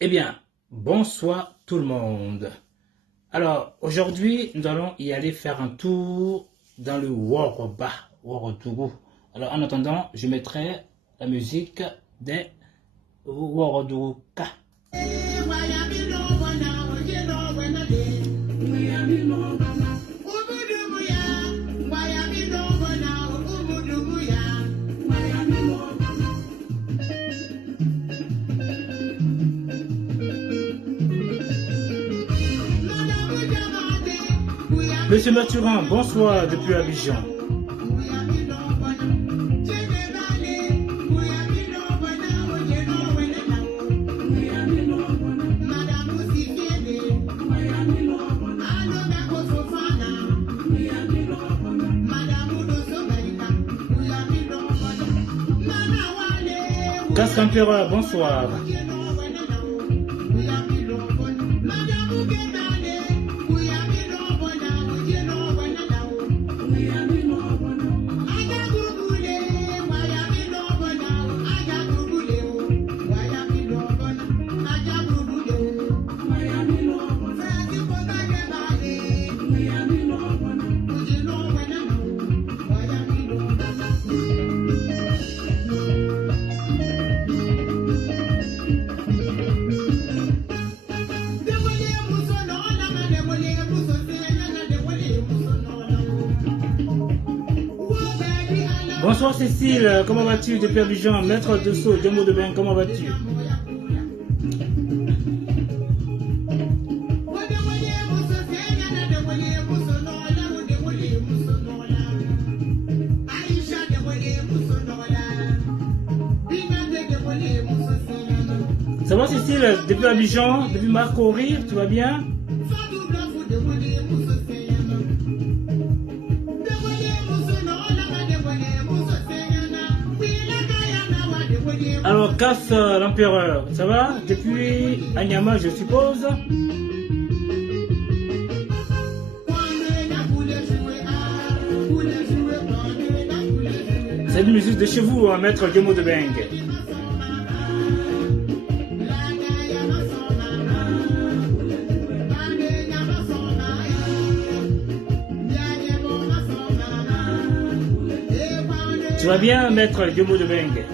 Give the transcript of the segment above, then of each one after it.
Eh bien, bonsoir tout le monde. Alors, aujourd'hui, nous allons y aller faire un tour dans le Woroba, Worodougou. Alors, en attendant, je mettrai la musique des Worodouka. Monsieur Mathurin, bonsoir depuis Abidjan. Casque Empereur, bonsoir. Bonsoir Cécile, comment vas-tu depuis Abidjan? Maître de Sceaux, deux mots de bain, comment vas-tu? Ça va Cécile, depuis Abidjan, depuis Marco Rire, tu vas bien? Alors, Casse l'Empereur, ça va? Depuis Anyama, je suppose? C'est une musique de chez vous, hein, maître Gemo de Beng. Tu vas bien, maître Gemo de Beng?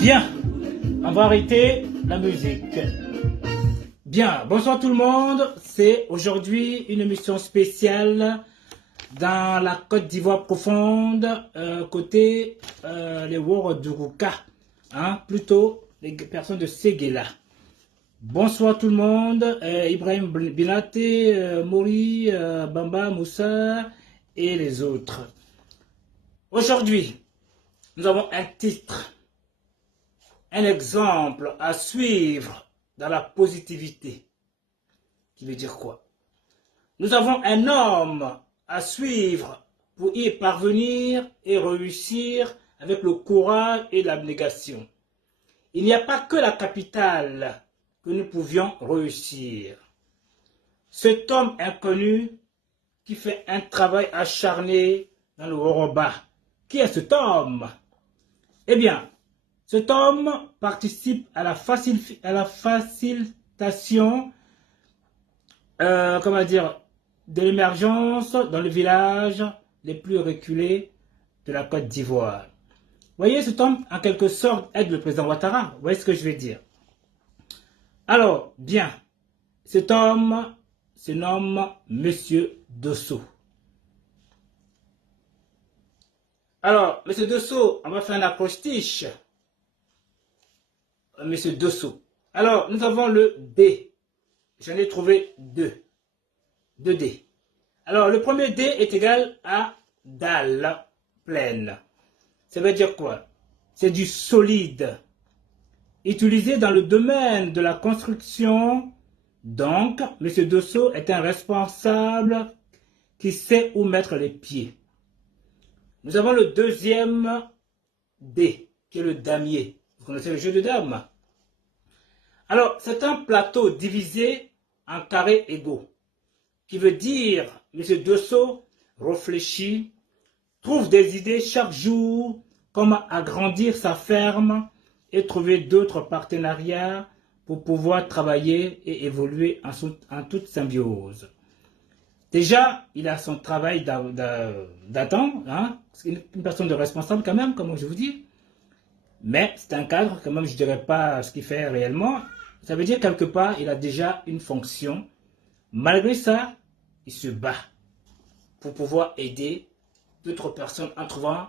Bien, on va arrêter la musique. Bien, bonsoir tout le monde. C'est aujourd'hui une émission spéciale dans la Côte d'Ivoire profonde, côté les Worodougouka, hein, plutôt les personnes de Séguéla. Bonsoir tout le monde. Ibrahim Binaté, Mori, Bamba, Moussa et les autres. Aujourd'hui, nous avons un titre. Un exemple à suivre dans la positivité. Qui veut dire quoi? Nous avons un homme à suivre pour y parvenir et réussir avec le courage et l'abnégation. Il n'y a pas que la capitale que nous pouvions réussir. Cet homme inconnu qui fait un travail acharné dans le Woroba. Qui est cet homme? Eh bien, cet homme participe à la facilitation de l'émergence dans les villages les plus reculés de la Côte d'Ivoire. Vous voyez, cet homme, en quelque sorte, aide le président Ouattara. Vous voyez ce que je veux dire? Alors, bien, cet homme se nomme Monsieur Dosso. Alors, Monsieur Dosso, on va faire un acrostiche. Monsieur Dosso. Alors, nous avons le D. J'en ai trouvé deux. 2D. Alors, le premier D est égal à dalle pleine. Ça veut dire quoi? C'est du solide. Utilisé dans le domaine de la construction. Donc, M. Dosso est un responsable qui sait où mettre les pieds. Nous avons le deuxième D, qui est le damier. Vous connaissez le jeu de dames? Alors, c'est un plateau divisé en carrés égaux, qui veut dire, M. Dosso réfléchit, trouve des idées chaque jour, comme agrandir sa ferme et trouver d'autres partenariats pour pouvoir travailler et évoluer en toute symbiose. Déjà, il a son travail d'attente, hein? C'est une personne de responsable quand même, comme je vous dis. Mais c'est un cadre, quand même, je ne dirais pas ce qu'il fait réellement. Ça veut dire quelque part, il a déjà une fonction. Malgré ça, il se bat pour pouvoir aider d'autres personnes en trouvant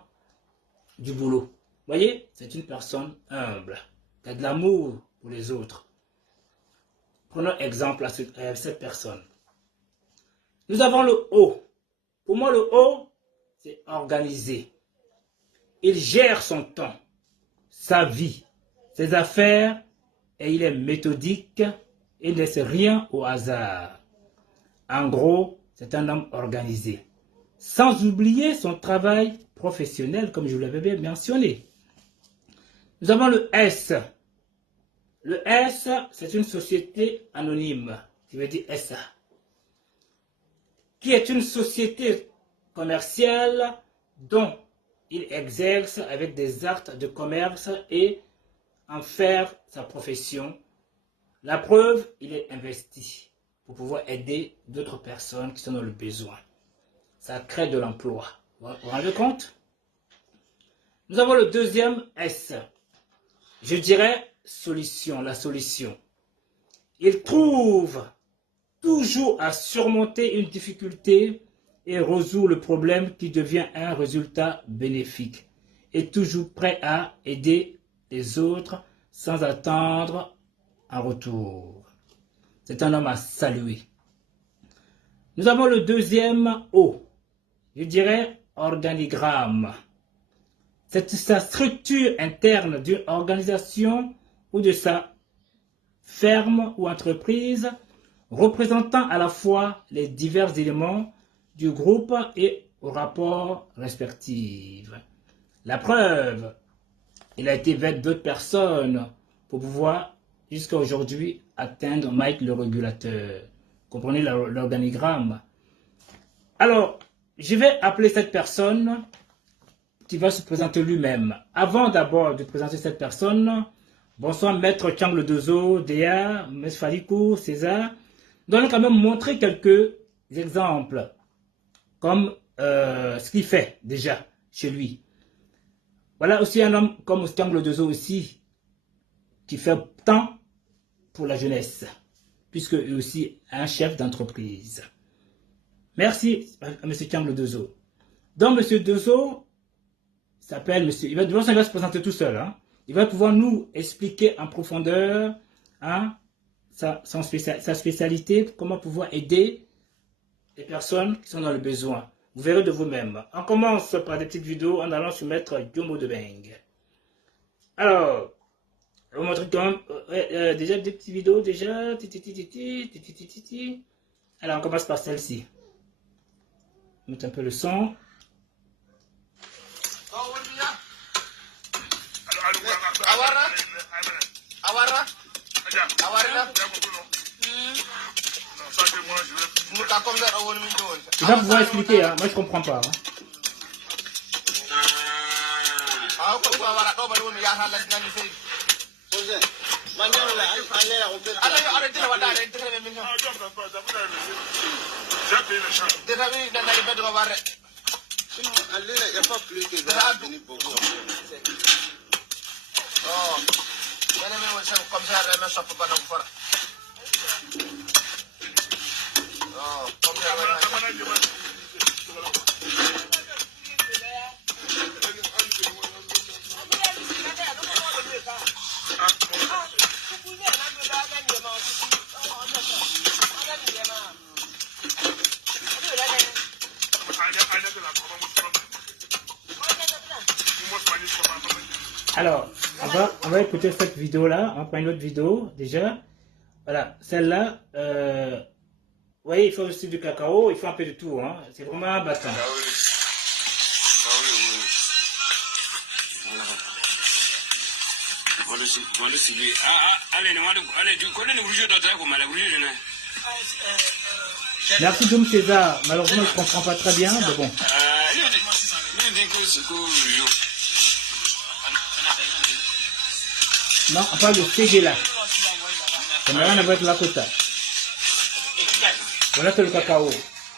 du boulot. Vous voyez, c'est une personne humble, qui a de l'amour pour les autres. Prenons exemple à cette personne. Nous avons le O. Pour moi, le O, c'est organisé. Il gère son temps, sa vie, ses affaires, et il est méthodique et ne laisse rien au hasard. En gros, c'est un homme organisé. Sans oublier son travail professionnel, comme je vous l'avais bien mentionné. Nous avons le S. Le S, c'est une société anonyme, qui veut dire SA, qui est une société commerciale dont il exerce avec des actes de commerce et en faire sa profession. La preuve, il est investi pour pouvoir aider d'autres personnes qui sont dans le besoin. Ça crée de l'emploi. Vous vous rendez compte? Nous avons le deuxième S. Je dirais solution, la solution. Il trouve toujours à surmonter une difficulté et résout le problème qui devient un résultat bénéfique. Et toujours prêt à aider les autres sans attendre un retour. C'est un homme à saluer. Nous avons le deuxième O. Je dirais organigramme. C'est sa structure interne d'une organisation ou de sa ferme ou entreprise, représentant à la fois les divers éléments du groupe et aux rapports respectifs. La preuve, il a été vers d'autres personnes pour pouvoir, jusqu'à aujourd'hui, atteindre Mike le régulateur. Comprenez l'organigramme. Alors, je vais appeler cette personne qui va se présenter lui-même. Avant d'abord de présenter cette personne, bonsoir Maître Tchanglo Dozo, Déa, M. Falikou, César. Nous allons quand même montrer quelques exemples, comme ce qu'il fait déjà chez lui. Voilà aussi un homme comme Tchanglo Dozo aussi, qui fait tant pour la jeunesse, puisque il est aussi un chef d'entreprise. Merci à M. Tchanglo Dozo. Donc M. Dozo s'appelle monsieur, il va se présenter tout seul. Hein. Il va pouvoir nous expliquer en profondeur hein, sa spécialité, comment pouvoir aider les personnes qui sont dans le besoin. Vous verrez de vous-même. On commence par des petites vidéos en allant sur Maître Yomo de Beng. Alors, je vais vous montrer quand même déjà des petites vidéos déjà. Alors, on commence par celle-ci. Mettre un peu le son. Il va pouvoir expliquer, hein. Moi je comprends pas. Hein. Alors, on va écouter cette vidéo-là. On prend une autre vidéo déjà. Voilà, celle-là, vous voyez, il faut aussi du cacao, il faut un peu de tout. Hein. C'est vraiment un bâton. Merci Dom César. Malheureusement, je ne comprends pas très bien, mais bon. Non, on parle de Ségela. Ça n'a rien à voir avec la Lakota. Voilà, c'est le cacao.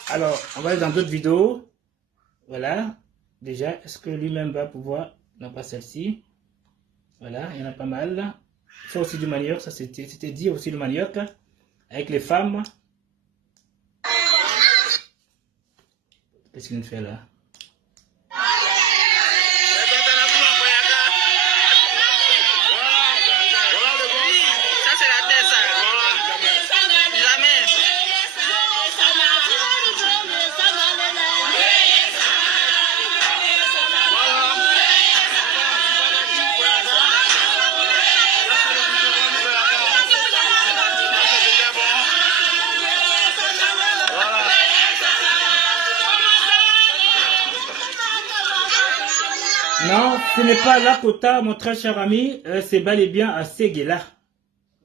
Alors, on va aller dans d'autres vidéos. Voilà. Déjà, est-ce que lui-même va pouvoir... Non, pas celle-ci. Voilà, il y en a pas mal. Il faut aussi du manioc, ça c'était dit aussi le manioc. Avec les femmes. Qu'est-ce qu'il nous fait là? Non, ce n'est pas Lakota, mon très cher ami, c'est bel et bien à Ségela.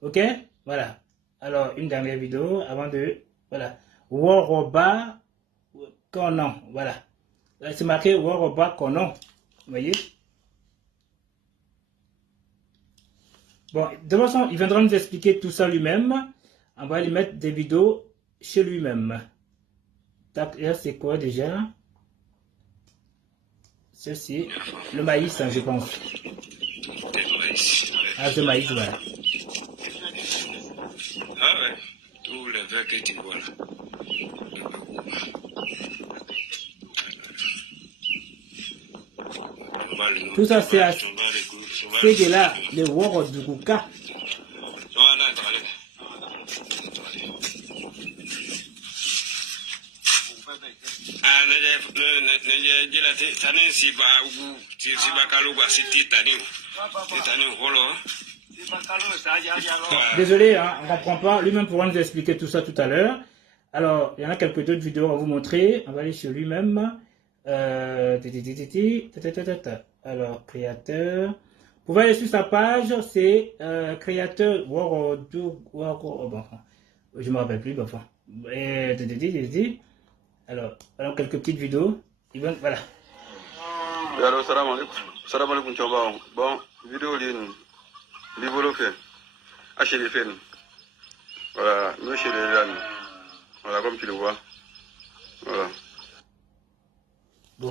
Ok? Voilà. Alors, une dernière vidéo avant de... Voilà. Woroba Konon. Voilà. C'est marqué Woroba Konon. Vous voyez? Bon, de toute façon, il viendra nous expliquer tout ça lui-même. On va lui mettre des vidéos chez lui-même. Tac, là, c'est quoi déjà? Ceci, le maïs, hein, je pense. Ah, c'est maïs, voilà. Ah ouais, tout le verre que tu vois là. Tout ça, c'est à Ségela, le Woro du Kuka. Désolé, hein, on ne comprend pas. Lui-même pourra nous expliquer tout ça tout à l'heure. Alors, il y en a quelques autres vidéos à vous montrer. On va aller sur lui-même. Alors, créateur. Vous pouvez aller sur sa page. C'est créateur. Oh, bon, je ne me rappelle plus. Bon, enfin. Alors, quelques petites vidéos. Voilà. Allo, salam alaikum. Salam alaikum, Tchamba. Bon, vidéo ligne. Livre fait. Acheter fait. Voilà, nous chez les gens. Voilà, comme tu le vois. Voilà. Bon.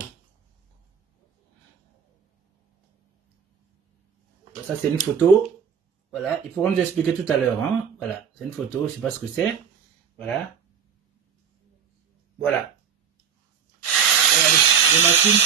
Ça, c'est une photo. Voilà, ils pourront nous expliquer tout à l'heure. Hein. Voilà, c'est une photo, je ne sais pas ce que c'est. Voilà. Voilà. Regardez, les machines.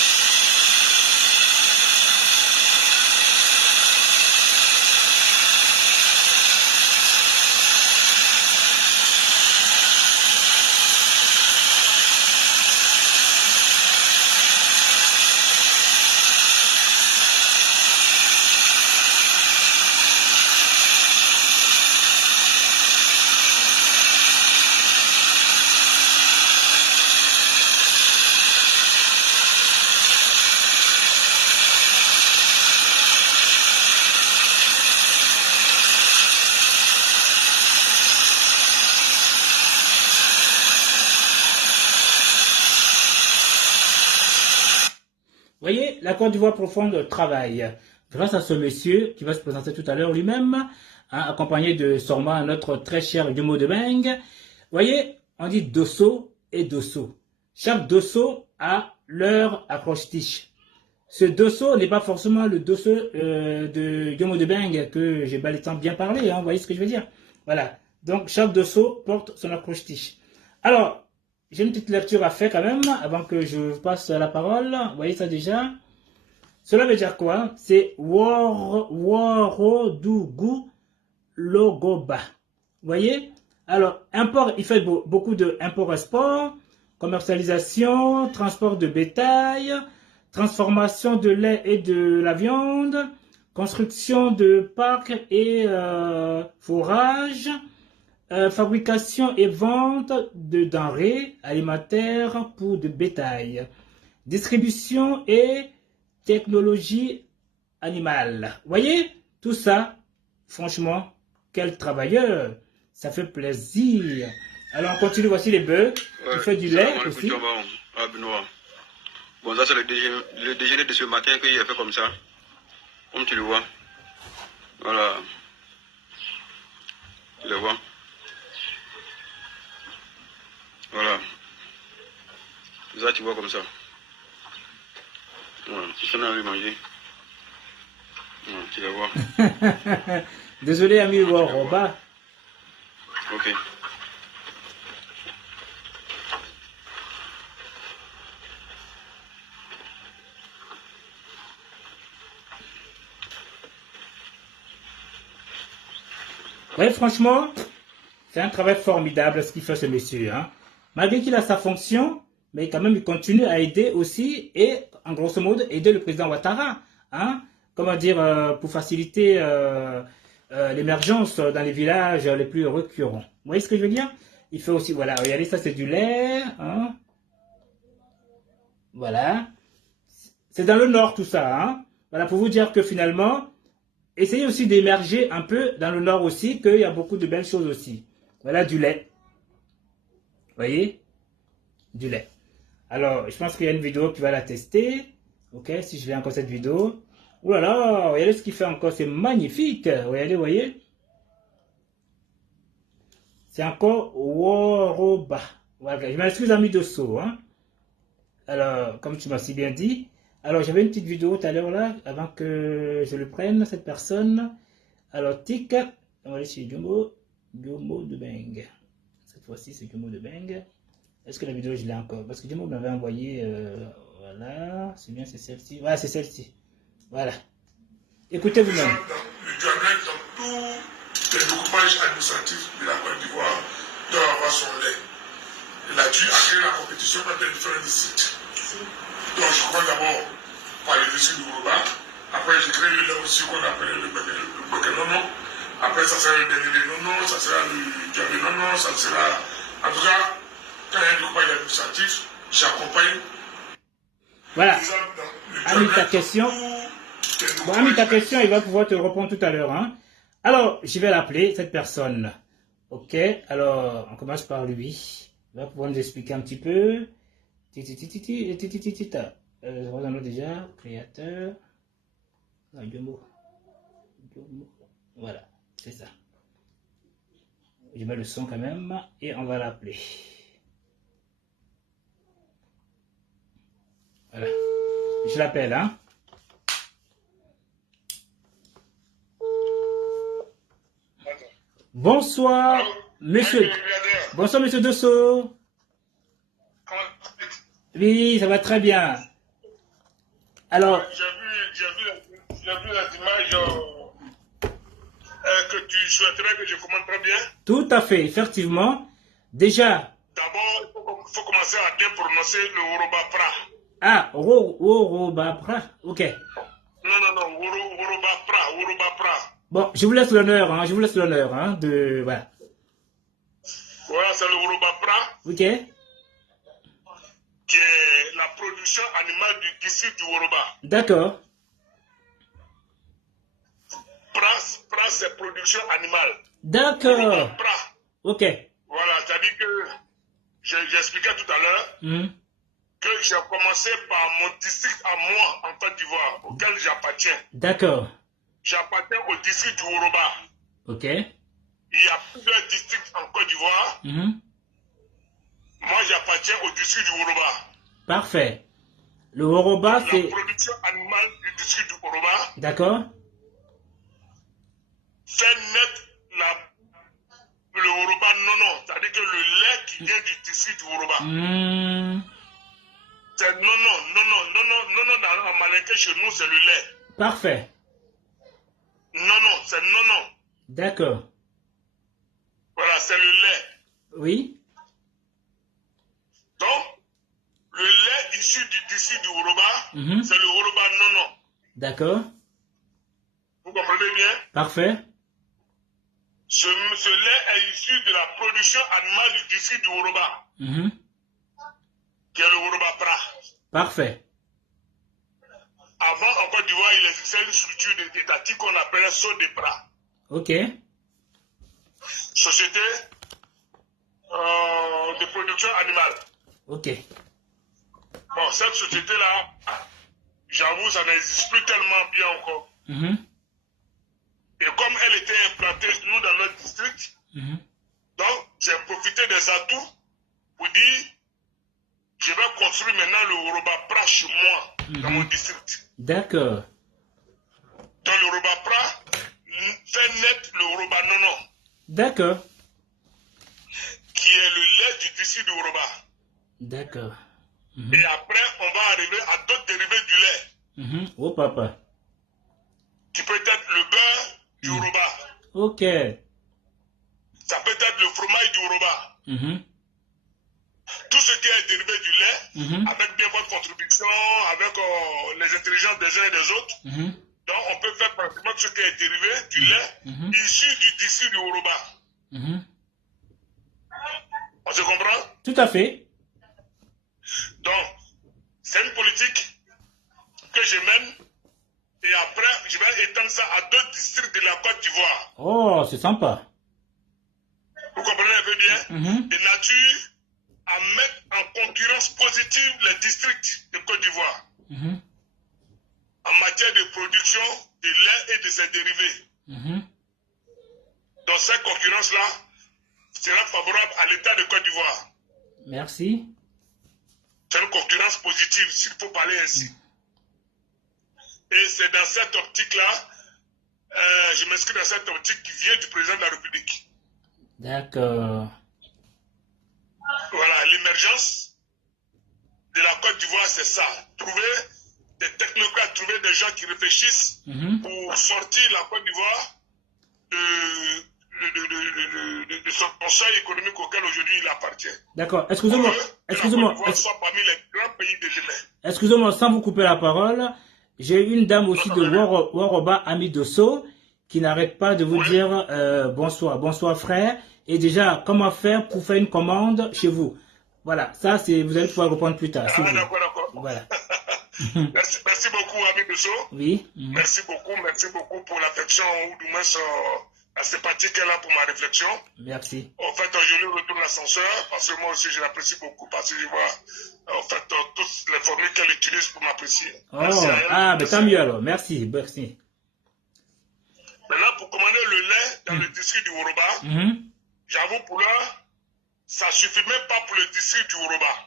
Vous voyez, la Côte d'Ivoire profonde travaille. Grâce à ce monsieur qui va se présenter tout à l'heure lui-même, hein, accompagné de Sorma, notre très cher Yomo de Beng. Vous voyez, on dit dosso et dosso. Chaque dosso a leur accroche-tiche. Ce dosso n'est pas forcément le dosso de Yomo de Beng que j'ai pas le temps de bien parler. Hein, vous voyez ce que je veux dire? Voilà. Donc, chaque dosso porte son accroche-tiche. Alors, j'ai une petite lecture à faire quand même, avant que je passe la parole. Vous voyez ça déjà? Cela veut dire quoi? C'est Worodugu Logoba. Vous voyez? Alors, import, il fait beaucoup de import-export. commercialisation, transport de bétail, transformation de lait et de la viande, construction de parcs et fourrage, fabrication et vente de denrées alimentaires pour de bétail, distribution et technologie animale. Vous voyez, tout ça, franchement, quel travailleur, ça fait plaisir. Alors on continue, voici les bœufs, il fait du lait aussi. Bon, ça c'est le déjeuner de ce matin qu'il a fait comme ça, comme tu le vois. Voilà, tu le vois. Voilà, ça tu vois comme ça. Voilà, c'est ça qu'on a envie de manger. Voilà, tu le vois. Désolé, ami Woroba. Ok. Oui, franchement, c'est un travail formidable ce qu'il fait ce monsieur. Hein. Malgré qu'il a sa fonction, mais quand même il continue à aider aussi et en grosso modo aider le président Ouattara. Hein. Comment dire, pour faciliter l'émergence dans les villages les plus récurrents. Vous voyez ce que je veux dire? Il fait aussi, voilà, regardez, ça c'est du lait. Hein. Voilà. C'est dans le nord tout ça. Hein. Voilà, pour vous dire que finalement, essayez aussi d'émerger un peu dans le nord aussi, qu'il y a beaucoup de belles choses aussi. Voilà, du lait. Vous voyez? Du lait. Alors, je pense qu'il y a une vidéo qui va la tester. Ok, si je vais encore cette vidéo. Oh là là, regardez ce qu'il fait encore, c'est magnifique. Regardez, vous voyez? C'est encore Woroba. Voilà, je m'excuse, ami de saut. Hein. Alors, comme tu m'as si bien dit. Alors, j'avais une petite vidéo tout à l'heure là, avant que je le prenne, cette personne. Alors, tic, on va aller sur Jomo de Beng. Cette fois-ci, c'est Jomo de Beng. Est-ce que la vidéo, je l'ai encore? Parce que Jomo m'avait envoyé, voilà, c'est bien, c'est celle-ci. Voilà, c'est celle-ci. Voilà. Écoutez vous-même. Le diabète dans tous les découpages administratifs de la Côte d'Ivoire doit avoir son lait. Il a dû créer la compétition entre les différents sites. Donc je crois d'abord par le district du Woroba. Après j'ai créé le lait aussi qu'on appelle le Boké Nono. Après ça sera le Dénélé Nono, ça sera le Diabé Nono, ça sera... En tout cas, quand il y a un découpage administratif, j'accompagne. Voilà. Ami, ta question. Bon, Ami, ta question, il va pouvoir te répondre tout à l'heure. Hein. Alors, je vais l'appeler, cette personne. Ok, alors, on commence par lui. Il va pouvoir nous expliquer un petit peu. Regardons déjà, créateur. Voilà, c'est ça. Je mets le son quand même et on va l'appeler. Voilà. Je l'appelle, hein. Bonsoir, monsieur. Bonsoir, monsieur Dosso. Oui, ça va très bien. Alors, j'ai vu les images que tu souhaiterais que je commente très bien. Tout à fait, effectivement. Déjà. D'abord, il faut commencer à bien prononcer le Woroba Pra. Ah, Woroba Pra, ok. Non, Woroba Pra. Bon, je vous laisse l'honneur, hein, de, voilà. Voilà, c'est le Woroba Pra. Ok. Qui est la production animale du district du Woroba. D'accord. Pra, c'est production animale. D'accord. Ok. Voilà, c'est-à-dire que j'expliquais tout à l'heure que j'ai commencé par mon district à moi en Côte d'Ivoire, auquel j'appartiens. D'accord. J'appartiens au district du Woroba. Ok. Il y a plusieurs districts en Côte d'Ivoire. Moi, j'appartiens au district du Woroba. Parfait. Le Woroba, c'est... La production animale du district du Woroba. D'accord. Fait naître le Woroba nono, c'est-à-dire que le lait qui vient du district du Woroba. C'est nono dans Malinké chez nous, c'est le lait. Parfait. Nono, c'est nono. D'accord. Voilà, c'est le lait. Oui. Donc, le lait issu du district du Woroba, c'est le Woroba Nono. D'accord. Vous comprenez bien? Parfait. Ce lait est issu de la production animale du district du Woroba, qui est le Woroba Pra. Parfait. Avant, en Côte d'Ivoire, il existait une structure étatique qu'on appelait Sodepra. Ok. Société de production animale. Ok. Bon, cette société-là, j'avoue, ça n'existe plus tellement bien encore. Et comme elle était implantée, nous, dans notre district, donc j'ai profité des atouts pour dire, je vais construire maintenant le Woroba Pra chez moi, dans mon district. D'accord. Dans le Woroba Pra, fait naître le Woroba Nono, D'accord. qui est le lait du district du Woroba. D'accord. Et après, on va arriver à d'autres dérivés du lait, Oh papa. qui peut être le beurre du Woroba. Ok. Ça peut être le fromage du Woroba. Tout ce qui est dérivé du lait, avec bien votre contribution, avec les intelligences des uns et des autres, donc on peut faire pratiquement tout ce qui est dérivé du lait issu du district du Woroba. On se comprend? Tout à fait. Donc, c'est une politique que je mène et après, je vais étendre ça à d'autres districts de la Côte d'Ivoire. Oh, c'est sympa. Vous comprenez un peu bien? De nature à mettre en concurrence positive les districts de Côte d'Ivoire en matière de production de lait et de ses dérivés. Donc cette concurrence-là sera favorable à l'État de Côte d'Ivoire. Merci. C'est une concurrence positive, s'il faut parler ainsi. Et c'est dans cette optique-là, je m'inscris dans cette optique qui vient du président de la République. D'accord. Voilà, l'émergence de la Côte d'Ivoire, c'est ça. Trouver des technocrates, trouver des gens qui réfléchissent pour sortir la Côte d'Ivoire de son seuil économique auquel aujourd'hui il appartient. D'accord. Excusez-moi. Excusez-moi. La Côte d'Ivoire soit parmi les grands pays de l'Est. Excusez-moi, sans vous couper la parole, j'ai une dame aussi de Woroba, Ami Dosso, qui n'arrête pas de vous dire bonsoir, bonsoir frère. Et déjà, comment faire pour faire une commande chez vous? Voilà, ça, c'est vous allez pouvoir répondre plus tard. Ah, d'accord, d'accord. Voilà. Merci beaucoup, Ami Dosso. Oui. Merci beaucoup pour l'affection ou du moins la sympathie qu'elle a pour ma réflexion. Merci. En fait, je lui retourne l'ascenseur parce que moi aussi, je l'apprécie beaucoup parce que je vois, en fait, toutes les formules qu'elle utilise pour m'apprécier. Oh, mais tant mieux alors. Merci, merci. Maintenant, pour commander le lait dans le district du Woroba, j'avoue pour l'heure, ça ne suffit même pas pour le district du Woroba.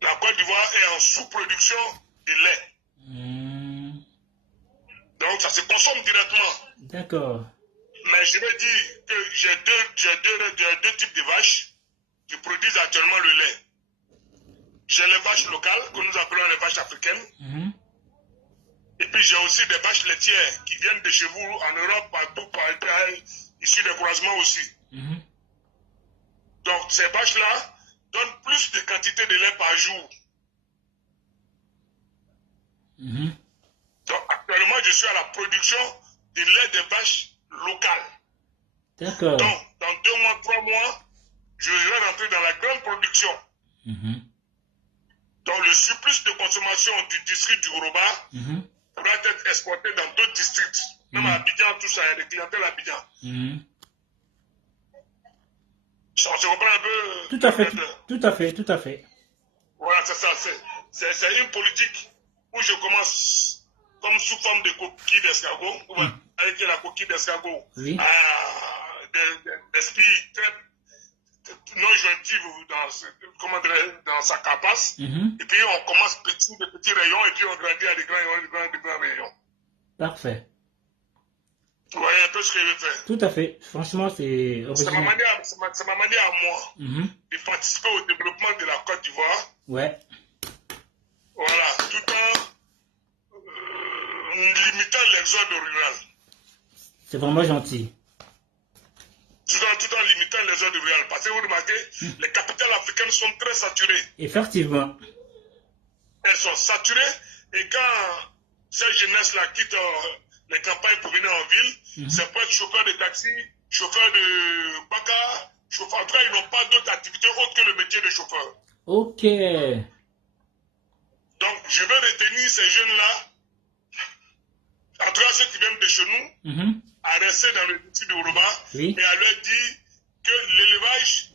La Côte d'Ivoire est en sous-production de lait. Donc ça se consomme directement. D'accord. Mais je vais dire que j'ai deux types de vaches qui produisent actuellement le lait. J'ai les vaches locales, que nous appelons les vaches africaines. Et puis j'ai aussi des vaches laitières qui viennent de chez vous en Europe, partout, issues des croisements aussi. Donc ces vaches-là donnent plus de quantité de lait par jour. Donc actuellement je suis à la production de lait des vaches locales. D'accord. Donc dans 2 mois, 3 mois, je vais rentrer dans la grande production. Donc le surplus de consommation du district du Woroba pourra être exporté dans d'autres districts. Même à Abidjan, tout ça, il y a des clientèles à Abidjan. On se comprend un peu? Tout à fait, tout à fait, tout à fait. Voilà, c'est ça. C'est une politique où je commence comme sous forme de coquille d'escargot, avec la coquille d'escargot, d'esprit très non jointif dans sa carapace. Et puis on commence de petits rayons et puis on grandit à des grands rayons. Parfait. Vous voyez un peu ce que je fais. Tout à fait. Franchement, c'est ma manière à moi de participer au développement de la Côte d'Ivoire. Ouais. Voilà, tout en limitant l'exode rural. C'est vraiment gentil. Tout en limitant dans les zones rurales. Parce que vous remarquez, les capitales africaines sont très saturées. Effectivement. Elles sont saturées. Et quand cette jeunesse-là quitte les campagnes pour venir en ville, c'est pour être chauffeur de taxi, chauffeur de baka, chauffeur. En tout cas, ils n'ont pas d'autres activités autres que le métier de chauffeur. Ok. Donc, je vais retenir ces jeunes-là, en tout cas ceux qui viennent de chez nous, à rester dans le métier de Yoruba Oui. et à leur dire que l'élevage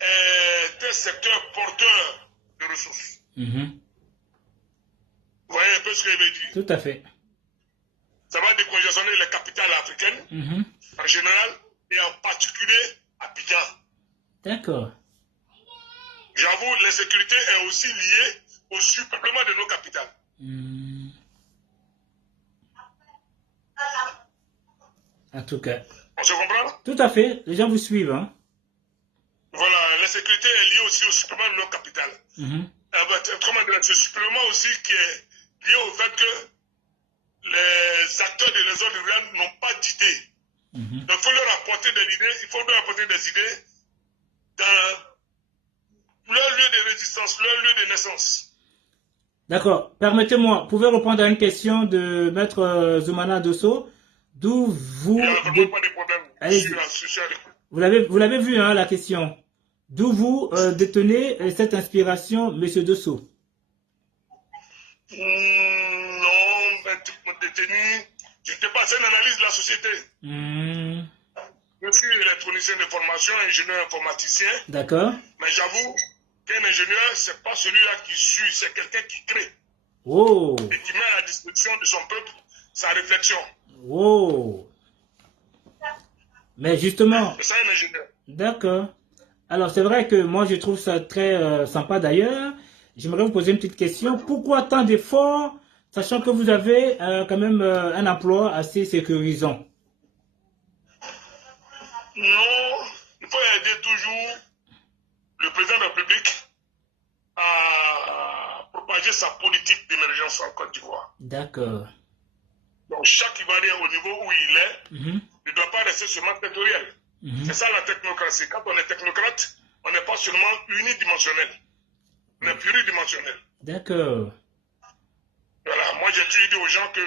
est un secteur porteur de ressources. Vous voyez un peu ce que je veux dire? Tout à fait. Ça va décongestionner les capitales africaines en général et en particulier à Abidjan. D'accord. J'avoue, l'insécurité est aussi liée au surpeuplement de nos capitales. En tout cas. On se comprend? Tout à fait. Les gens vous suivent. Hein? Voilà, l'insécurité est liée aussi au supplément de nos capitales. Autrement dit, ce supplément aussi qui est lié au fait que les acteurs de la zone rurale n'ont pas d'idées. Donc il faut leur apporter des idées, il faut leur apporter des idées dans leur lieu de résistance, leur lieu de naissance. D'accord. Permettez-moi, pouvez répondre à une question de Maître Zoumana Dosso. D'où vous... Il n'y a vraiment pas de problème. Vous l'avez vu, hein, la question. D'où vous détenez cette inspiration, Monsieur Dosso? Non, détenu, je n'étais pas une analyse de la société. Je suis électronicien de formation, ingénieur informaticien. D'accord. Mais j'avoue qu'un ingénieur, ce n'est pas celui-là qui suit, c'est quelqu'un qui crée. Oh. Et qui met à la disposition de son peuple sa réflexion. Oh. Mais justement... C'est ça un ingénieur. D'accord. Alors c'est vrai que moi je trouve ça très sympa d'ailleurs. J'aimerais vous poser une petite question. Pourquoi tant d'efforts, sachant que vous avez quand même un emploi assez sécurisant? Non, il faut aider toujours le président de la République à propager sa politique d'émergence en Côte d'Ivoire. D'accord. Donc chaque Ivoirien au niveau où il est ne doit pas rester seulement territorial. C'est ça la technocratie. Quand on est technocrate, on n'est pas seulement unidimensionnel. On est pluridimensionnel. D'accord. Voilà, moi j'ai toujours dit aux gens que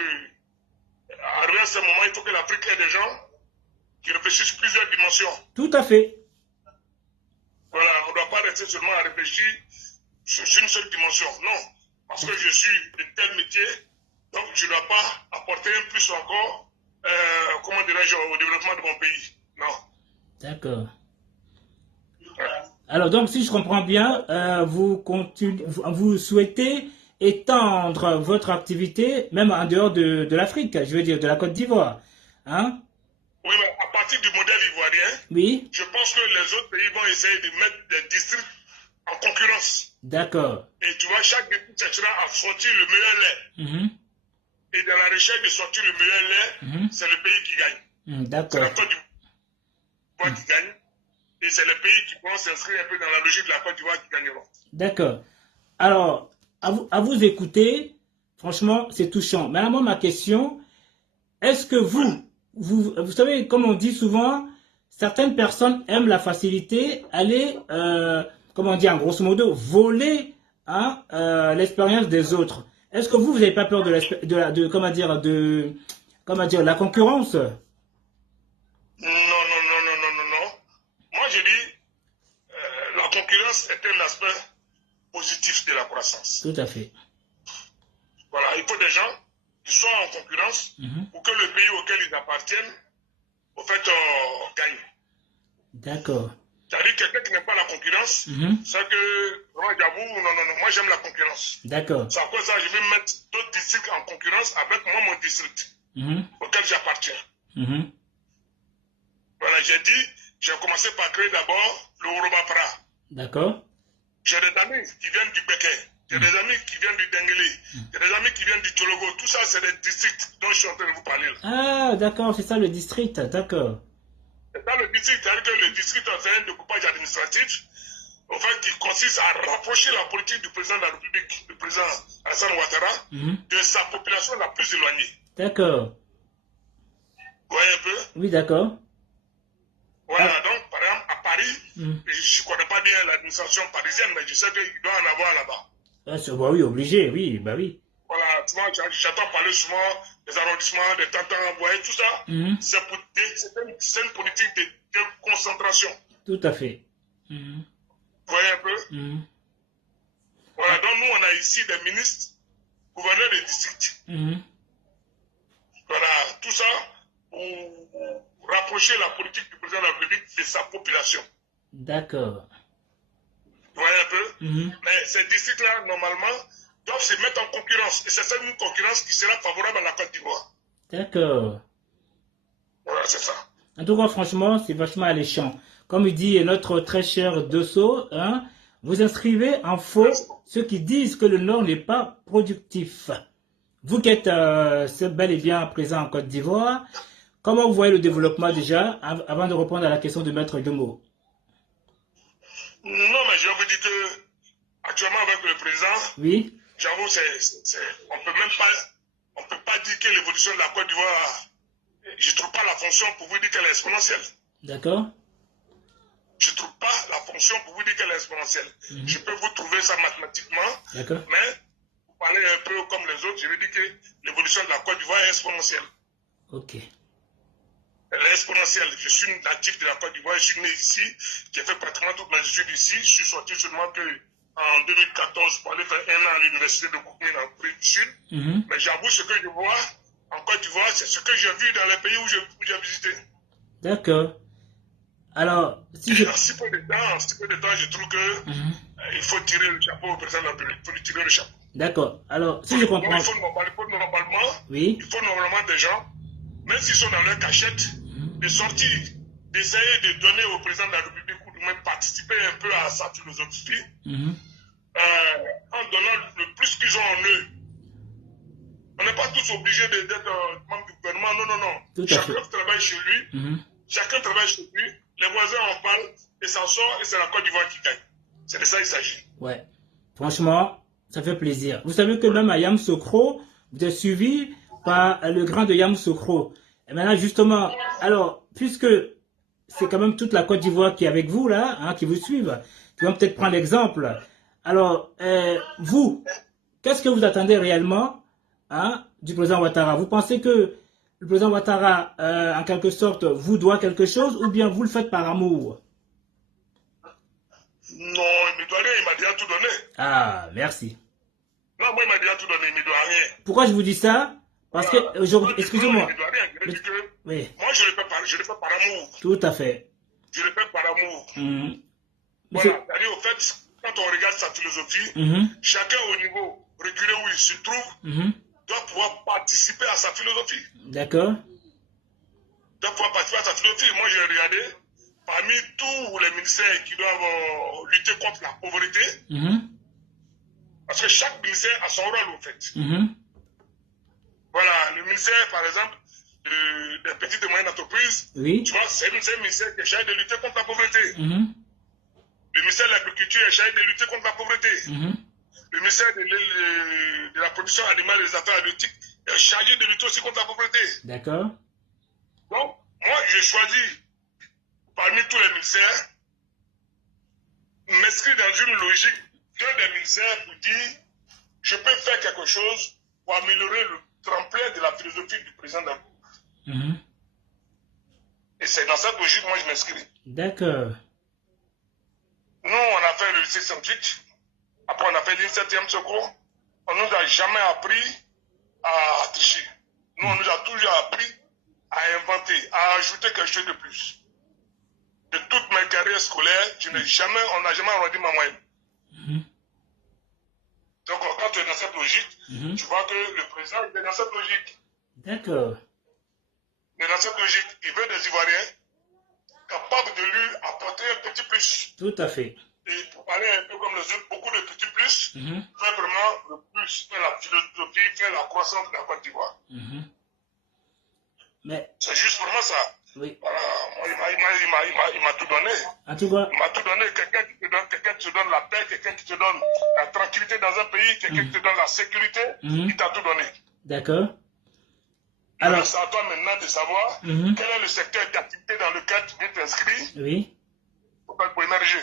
à un certain moment, il faut que l'Afrique ait des gens qui réfléchissent sur plusieurs dimensions. Tout à fait. Voilà, on ne doit pas rester seulement à réfléchir sur une seule dimension. Non, parce que je suis de tel métier, donc je ne dois pas apporter un plus encore, comment dirais-je, au développement de mon pays. Non. D'accord. Voilà. Alors donc si je comprends bien, vous souhaitez étendre votre activité même en dehors de l'Afrique, je veux dire de la Côte d'Ivoire. Hein? Oui, mais à partir du modèle ivoirien, Oui. je pense que les autres pays vont essayer de mettre des districts en concurrence. D'accord. Et tu vois, chaque district cherchera à sortir le meilleur lait. Et dans la recherche de sortir le meilleur lait, c'est le pays qui gagne. C'est D'accord. la Côte d'Ivoire qui gagne. Et c'est les pays qui vont s'inscrire un peu dans la logique de la Côte d'Ivoire qui gagneront. D'accord. Alors, à vous écouter, franchement, c'est touchant. Mais alors, ma question, est-ce que vous savez, comme on dit souvent, certaines personnes aiment la facilité, aller, comment dire, en grosso modo, voler l'expérience des autres. Est-ce que vous n'avez pas peur comment dire, la concurrence? Non. Moi, je dis, la concurrence est un aspect positif de la croissance. Tout à fait. Voilà, il faut des gens qui soient en concurrence pour que le pays auquel ils appartiennent, au fait, gagne. D'accord. C'est-à-dire quelqu'un qui n'aime pas la concurrence, c'est que, moi, j'avoue, non, moi j'aime la concurrence. D'accord. C'est à cause de ça que je vais mettre d'autres districts en concurrence avec moi, mon district, auquel j'appartiens. Voilà, j'ai commencé par créer d'abord le Urubapara. D'accord. J'ai des amis qui viennent du Béké, j'ai des amis qui viennent du Dengueli, j'ai des amis qui viennent du Tologo. Tout ça, c'est des districts dont je suis en train de vous parler. Ah, d'accord, c'est ça le district, d'accord. C'est ça le district, c'est-à-dire que le district a fait un découpage administratif, en fait, qui consiste à rapprocher la politique du président de la République, le président Alassane Ouattara, de sa population la plus éloignée. D'accord. Vous voyez un peu? Oui, d'accord. Voilà, donc, par exemple, à Paris, Paris. Je ne connais pas bien l'administration parisienne, mais je sais qu'il doit en avoir là-bas. Bah oui, obligé, oui, bah oui. Voilà, tu vois, j'entends parler souvent des arrondissements, des tantans, vous voyez, tout ça. C'est une politique de concentration. Tout à fait. Vous voyez un peu? Voilà, donc nous, on a ici des ministres, gouverneurs de district. Voilà, tout ça pour rapprocher la politique du président de la République de sa population. D'accord. Vous voyez un peu? Mais ces districts-là, normalement, doivent se mettre en concurrence. Et c'est une concurrence qui sera favorable à la Côte d'Ivoire. D'accord. Voilà, c'est ça. En tout cas, franchement, c'est vachement alléchant. Comme il dit notre très cher Dosso, hein, vous inscrivez en faux ceux qui disent que le Nord n'est pas productif. Vous qui êtes bel et bien présent en Côte d'Ivoire, comment vous voyez le développement déjà, avant de répondre à la question de Maître Domo? Non, mais je vous dis que actuellement avec le président, oui, j'avoue, on peut pas dire que l'évolution de la Côte d'Ivoire, je ne trouve pas la fonction pour vous dire qu'elle est exponentielle. D'accord. Je ne trouve pas la fonction pour vous dire qu'elle est exponentielle. Je peux vous trouver ça mathématiquement, d'accord, mais vous parlez un peu comme les autres, je veux dire que l'évolution de la Côte d'Ivoire est exponentielle. Ok. Elle est exponentielle. Je suis natif de la Côte d'Ivoire, je suis né ici, j'ai fait pratiquement toute ma études ici, je suis sorti seulement en 2014 pour aller faire 1 an à l'université de Koukmine en Corée du Sud. Mais j'avoue, ce que je vois en Côte d'Ivoire, c'est ce que j'ai vu dans les pays où j'ai visité. D'accord. Alors, si peu de temps, je trouve que il faut tirer le chapeau au président de la République. Il faut lui tirer le chapeau. D'accord. Alors, si je comprends... Il faut normalement des gens, même s'ils sont dans leur cachette, de sortir, d'essayer de donner au président de la République ou de même participer un peu à sa philosophie, en donnant le plus qu'ils ont en eux. On n'est pas tous obligés d'être membre du gouvernement, non. Chacun travaille chez lui, chacun travaille chez lui, les voisins en parlent, et ça sort, et c'est la Côte d'Ivoire qui gagne. C'est de ça qu'il s'agit. Ouais. Franchement, ça fait plaisir. Vous savez que même à Yamoussoukro, vous êtes suivi par le grand de Yamoussoukro. Et maintenant, justement, alors, puisque c'est quand même toute la Côte d'Ivoire qui est avec vous, là, hein, qui vous suivent, qui vont peut-être prendre l'exemple. Alors, vous, qu'est-ce que vous attendez réellement, hein, du président Ouattara? Vous pensez que le président Ouattara, en quelque sorte, vous doit quelque chose, ou bien vous le faites par amour? Non, il me doit rien, il m'a déjà tout donné. Ah, merci. Non, moi, il m'a déjà tout donné, il ne me doit rien. Pourquoi je vous dis ça? Parce que aujourd'hui, excusez-moi. Il me doit rien. Je dis que oui. Moi, je le fais par amour. Tout à fait. Je le fais par amour. Monsieur... Voilà, c'est-à-dire, au fait, quand on regarde sa philosophie, chacun au niveau reculé où il se trouve, doit pouvoir participer à sa philosophie. D'accord. Doit pouvoir participer à sa philosophie. Moi, j'ai regardé, parmi tous les ministères qui doivent lutter contre la pauvreté, parce que chaque ministère a son rôle, en fait. Voilà, le ministère, par exemple, des petites et moyennes entreprises, oui. Tu vois, c'est un ministère qui essaie de lutter contre la pauvreté. Le ministère de l'Agriculture essaie de lutter contre la pauvreté. Le ministère de la production animale et des affaires halieutiques est chargé de lutter aussi contre la pauvreté. D'accord. Donc, moi, j'ai choisi, parmi tous les ministères, m'inscrire dans une logique d'un des ministères pour dire je peux faire quelque chose pour améliorer le tremplin de la philosophie du président de la République. Et c'est dans cette logique, moi, je m'inscris. D'accord. Nous, on a fait le lycée scientifique. Après, on a fait l'INSETième secours. On ne nous a jamais appris à tricher. Nous, on nous a toujours appris à inventer, à ajouter quelque chose de plus. De toute ma carrière scolaire, on n'a jamais arrondi ma moyenne. Donc, quand tu es dans cette logique, tu vois que le président est dans cette logique. D'accord. Il est dans cette logique. Il veut des Ivoiriens capables de lui apporter un petit plus. Tout à fait. Et pour parler un peu comme les autres, beaucoup de petits plus, faire vraiment le plus, faire la philosophie, faire la croissance de la Côte d'Ivoire. Mais... C'est juste vraiment ça. Oui. Voilà, il m'a tout donné. En tout cas. Il m'a tout donné. Quelqu'un qui te donne la paix, quelqu'un qui te donne la tranquillité dans un pays, quelqu'un qui te donne la sécurité, il t'a tout donné. D'accord. Alors, c'est à toi maintenant de savoir quel est le secteur d'activité dans lequel tu viens t'inscrire. Oui. contact pour émerger.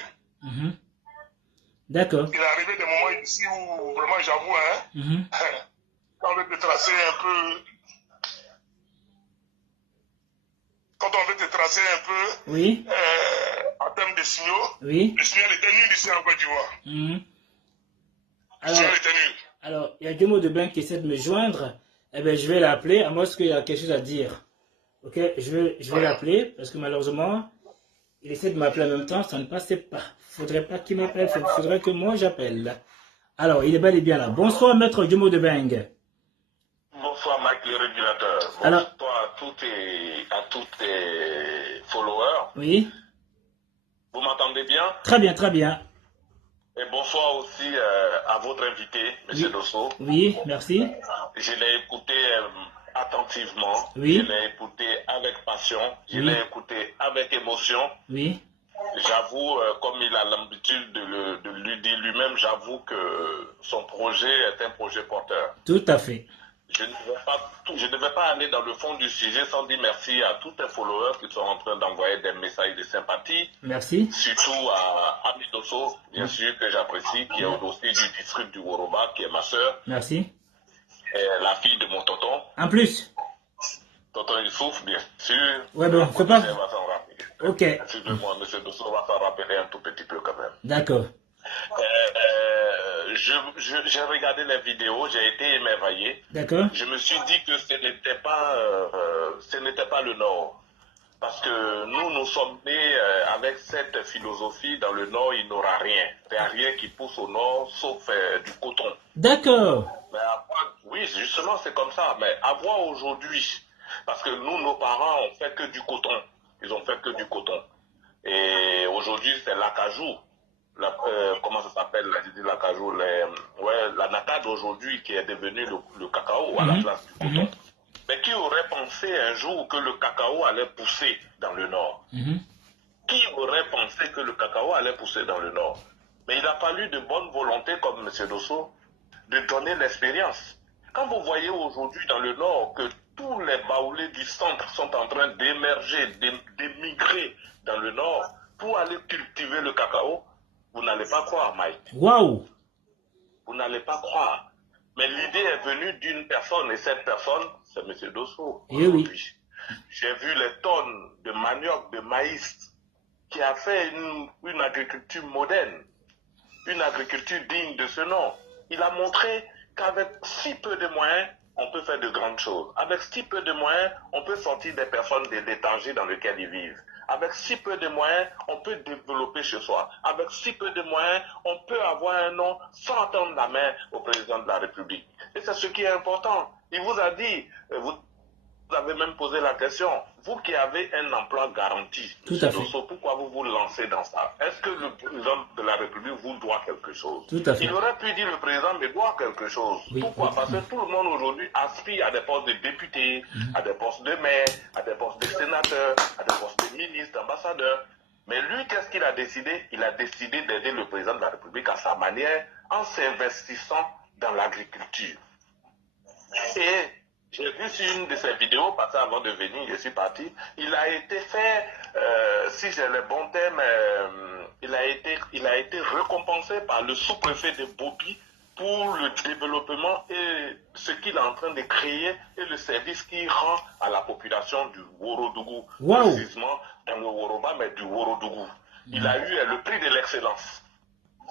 D'accord. Il est arrivé des moments ici où vraiment j'avoue, hein, quand on veut te tracer un peu, Oui. En termes de signaux, Oui. le signal était nul ici en Côte d'Ivoire. Le signal était nul. Alors, il y a Jomo de Bain qui essaie de me joindre. Eh bien, je vais l'appeler, à moins qu'il y a quelque chose à dire. Ok, je vais l'appeler, parce que malheureusement, il essaie de m'appeler en même temps, ça ne passait pas. Il ne faudrait pas qu'il m'appelle, il faudrait que moi j'appelle. Alors, il est bel et bien là. Bonsoir, maître Jomo de Beng. Bonsoir, Mike le régulateur. Alors, bonsoir à tous tes followers. Oui. Vous m'entendez bien? Très bien, très bien. Et bonsoir aussi à votre invité, M. Dosso. Oui, merci. Je l'ai écouté attentivement. Oui. Je l'ai écouté avec passion. Je l'ai écouté avec émotion. Oui. J'avoue, comme il a l'habitude de lui dire lui-même, j'avoue que son projet est un projet porteur. Tout à fait. Je ne vais pas aller dans le fond du sujet sans dire merci à tous les followers qui sont en train d'envoyer des messages de sympathie. Merci. Surtout à Ami Dosso, bien sûr, que j'apprécie, qui est aussi du district du Woroba, qui est ma soeur. Merci. Et la fille de mon tonton. En plus. Tonton Youssouf, bien sûr. Ouais, bon, faut pas. Va s'en rappeler. Ok. Excusez-moi, M. Dosso va s'en rappeler un tout petit peu quand même. D'accord. J'ai regardé les vidéos, j'ai été émerveillé. D'accord. Je me suis dit que ce n'était pas le Nord. Parce que nous sommes nés avec cette philosophie, dans le Nord, il n'aura rien. Il n'y a rien qui pousse au Nord, sauf du coton. D'accord. Oui, justement, c'est comme ça. Mais à voir aujourd'hui, parce que nous, nos parents, ont fait que du coton. Ils ont fait que du coton. Et aujourd'hui, c'est l'acajou. Comment ça s'appelle, l'acajou, la natade aujourd'hui qui est devenue le cacao à la place du coton. Mais qui aurait pensé un jour que le cacao allait pousser dans le Nord? Qui aurait pensé que le cacao allait pousser dans le Nord? Mais il a fallu de bonne volonté, comme M. Dosso, de donner l'expérience. Quand vous voyez aujourd'hui dans le Nord que tous les baoulés du centre sont en train d'émerger, d'émigrer dans le Nord pour aller cultiver le cacao, vous n'allez pas croire, Mike. Waouh! Vous n'allez pas croire. Mais l'idée est venue d'une personne, et cette personne, c'est M. Dosso. Eh oui. J'ai vu les tonnes de manioc, de maïs, qui a fait une agriculture moderne, une agriculture digne de ce nom. Il a montré qu'avec si peu de moyens, on peut faire de grandes choses. Avec si peu de moyens, on peut sortir des personnes des dangers dans lesquels ils vivent. Avec si peu de moyens, on peut développer chez soi. Avec si peu de moyens, on peut avoir un nom sans tendre la main au président de la République. Et c'est ce qui est important. Il vous a dit, vous avez même posé la question, vous qui avez un emploi garanti, Tout à fait. Dosso, pourquoi vous vous lancez dans ça? Est-ce que le président de la République vous doit quelque chose? Tout à fait. Il aurait pu dire le président me doit quelque chose. Oui, Pourquoi? oui. Parce que tout le monde aujourd'hui aspire à des postes de députés, à des postes de maire, à des postes de sénateurs, à des postes de ministres, d'ambassadeurs. Mais lui, qu'est-ce qu'il a décidé? Il a décidé d'aider le président de la République à sa manière en s'investissant dans l'agriculture. Et j'ai vu sur une de ses vidéos, passées avant de venir, je suis parti, il a été fait, si j'ai le bon terme, il a été récompensé par le sous-préfet de Bobi pour le développement et ce qu'il est en train de créer et le service qu'il rend à la population du Worodougou, précisément dans le Woroba, mais du Worodougou. Il a eu le prix de l'excellence.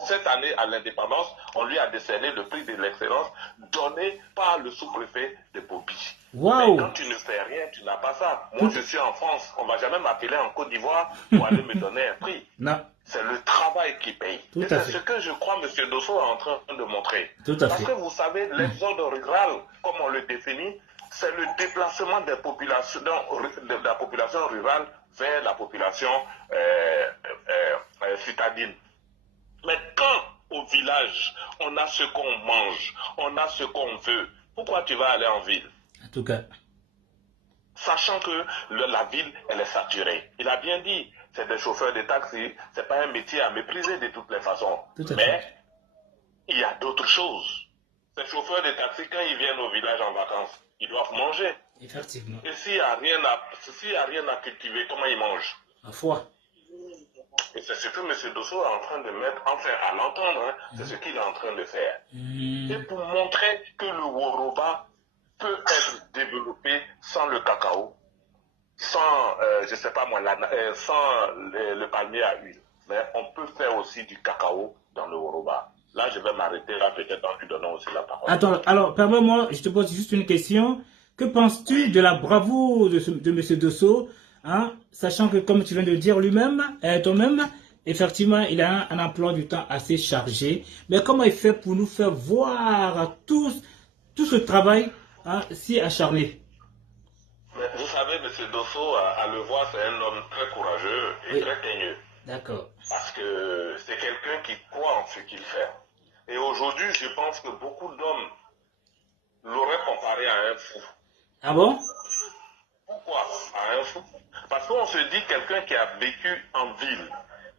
Cette année, à l'indépendance, on lui a décerné le prix de l'excellence donné par le sous-préfet de Bobi. Mais quand tu ne fais rien, tu n'as pas ça. Moi, je suis en France. On ne va jamais m'appeler en Côte d'Ivoire pour aller me donner un prix. Non. C'est le travail qui paye. Et c'est ce que je crois M. Dosso est en train de montrer. Parce que vous savez, l'exode rural, comme on le définit, c'est le déplacement des populations, de la population rurale vers la population citadine. Mais quand au village, on a ce qu'on mange, on a ce qu'on veut, pourquoi tu vas aller en ville? En tout cas. Sachant que la ville, elle est saturée. Il a bien dit, c'est des chauffeurs de taxi, c'est pas un métier à mépriser de toutes les façons. Mais il y a d'autres choses. Ces chauffeurs de taxi, quand ils viennent au village en vacances, ils doivent manger. Effectivement. Et s'il n'y a rien à cultiver, comment ils mangent? À foi. Et c'est ce que M. Dosso est en train de mettre, enfin à l'entendre, hein, c'est ce qu'il est en train de faire. Et pour montrer que le Woroba peut être développé sans le cacao, sans, je sais pas moi, sans le palmier à huile. Mais on peut faire aussi du cacao dans le Woroba. Là, je vais m'arrêter là, peut-être en lui donnant aussi la parole. Attends, alors, permets-moi, je te pose juste une question. Que penses-tu de la bravoure de M. Dosso, hein, sachant que, comme tu viens de le dire lui-même, toi-même, effectivement, il a un emploi du temps assez chargé. Mais comment il fait pour nous faire voir tout ce travail, hein, si acharné? Mais vous savez, M. Dosso, à le voir, c'est un homme très courageux et très teigneux. D'accord. Parce que c'est quelqu'un qui croit en ce qu'il fait. Et aujourd'hui, je pense que beaucoup d'hommes l'auraient comparé à un fou. Ah bon? Pourquoi à un fou? Parce qu'on se dit quelqu'un qui a vécu en ville,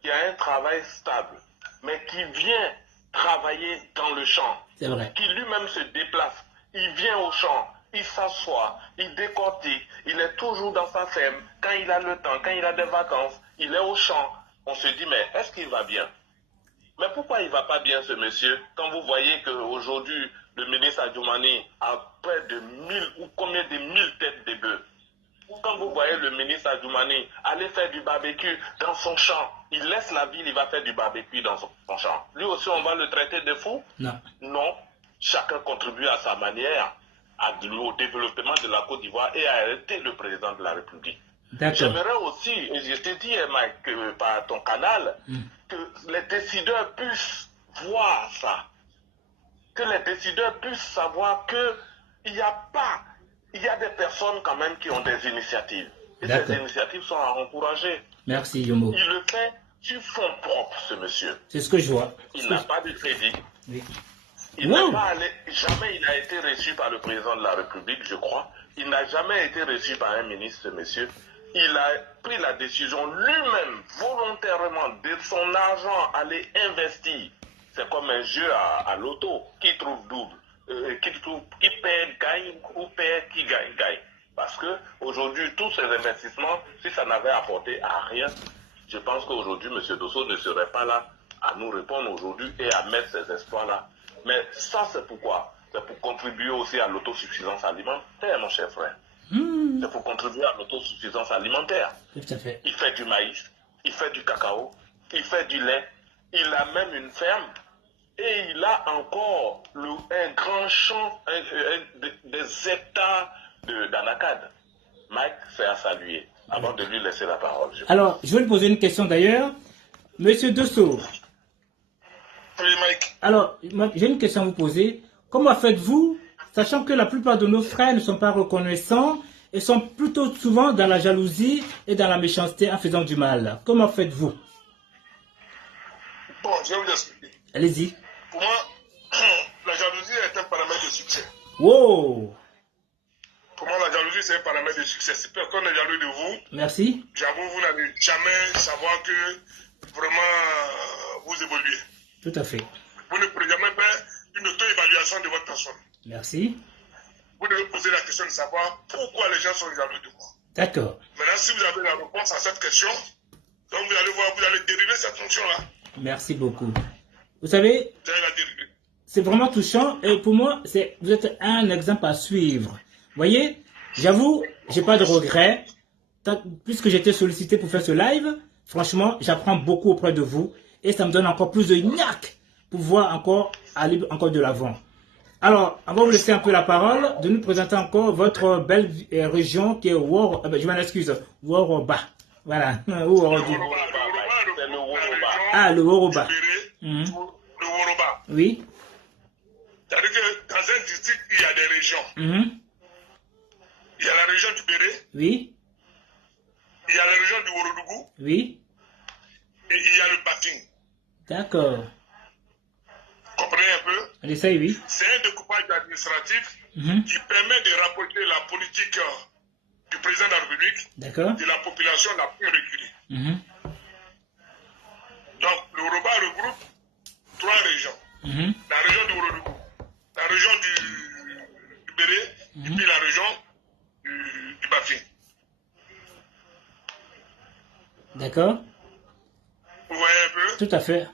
qui a un travail stable, mais qui vient travailler dans le champ, C'est vrai. qui lui-même se déplace, il vient au champ, il s'assoit, il décortique, il est toujours dans sa ferme, quand il a le temps, quand il a des vacances, il est au champ. On se dit, mais est-ce qu'il va bien? Mais pourquoi il ne va pas bien, ce monsieur, quand vous voyez qu'aujourd'hui, le ministre Adjoumani a près de 1000 ou combien de 1000 têtes de bœufs? Quand vous voyez le ministre Adjoumani aller faire du barbecue dans son champ, il laisse la ville, il va faire du barbecue dans son champ. Lui aussi, on va le traiter de fou? Non. Non. Chacun contribue à sa manière au développement de la Côte d'Ivoire et a été le président de la République. D'accord. J'aimerais aussi, et je te dis, Mike, par ton canal, que les décideurs puissent voir ça. Que les décideurs puissent savoir qu'il n'y a pas, il y a des personnes quand même qui ont des initiatives. Et ces initiatives sont à encourager. Merci, Yomo. Il le fait sur fond propre, ce monsieur. C'est ce que je vois. Il n'a pas de crédit. Oui. Il n'a pas allé, jamais il a été reçu par le président de la République, je crois. Il n'a jamais été reçu par un ministre, ce monsieur. Il a pris la décision lui-même, volontairement, de son argent, aller investir. C'est comme un jeu à l'auto. Qui trouve double, qui perd, gagne, ou perd, qui gagne, gagne. Parce que aujourd'hui, tous ces investissements, si ça n'avait apporté à rien, je pense qu'aujourd'hui, M. Dosso ne serait pas là à nous répondre aujourd'hui et à mettre ces espoirs-là. Mais ça, c'est pourquoi? C'est pour contribuer aussi à l'autosuffisance alimentaire, mon cher frère. C'est pour contribuer à l'autosuffisance alimentaire. Tout à fait. Il fait du maïs, il fait du cacao, il fait du lait, il a même une ferme et il a encore un grand champ, des hectares d'anacades. Mike, c'est à saluer. Avant de lui laisser la parole. Alors, je vais lui poser une question d'ailleurs. Monsieur Dosso. Oui, Mike. Alors, j'ai une question à vous poser. Comment faites-vous, sachant que la plupart de nos frères ne sont pas reconnaissants et sont plutôt souvent dans la jalousie et dans la méchanceté en faisant du mal? Comment faites-vous? Bon, je vais vous expliquer. Allez-y. Pour moi, la jalousie est un paramètre de succès. Wow! Pour moi, la jalousie, c'est un paramètre de succès. Si personne n'est jaloux de vous, Merci. j'avoue, vous n'allez jamais savoir que vraiment vous évoluez. Tout à fait. Vous ne pourrez jamais faire une auto-évaluation de votre personne. Merci. Vous devez poser la question de savoir pourquoi les gens sont jaloux de moi. D'accord. Maintenant, si vous avez la réponse à cette question, donc vous allez voir, vous allez dériver cette fonction-là. Merci beaucoup. Vous savez, Vous allez la dériver. c'est vraiment touchant et pour moi, vous êtes un exemple à suivre. Vous voyez, j'avoue, j'ai pas de regrets. Puisque j'étais sollicité pour faire ce live, franchement, j'apprends beaucoup auprès de vous et ça me donne encore plus de gnac pour pouvoir encore aller encore de l'avant. Alors, on va vous laisser un peu la parole, de nous présenter encore votre belle région qui est je m'en excuse, Woroba. Voilà. Le Woroba. Ah, le Woroba. Le Woroba. Oui. C'est-à-dire que dans un district, il y a des régions. Il y a la région du Béré. Oui. Il y a la région du Worodougou. Oui. Et il y a le Baking. D'accord. Comprenez un peu? On essaye, oui. C'est un découpage administratif qui permet de rapporter la politique du président de la République de la population la plus reculée. Donc, le Woroba regroupe 3 régions. La région du Worodougou, la région du Béré et puis la région du Bafing. D'accord. Au Tout à fait.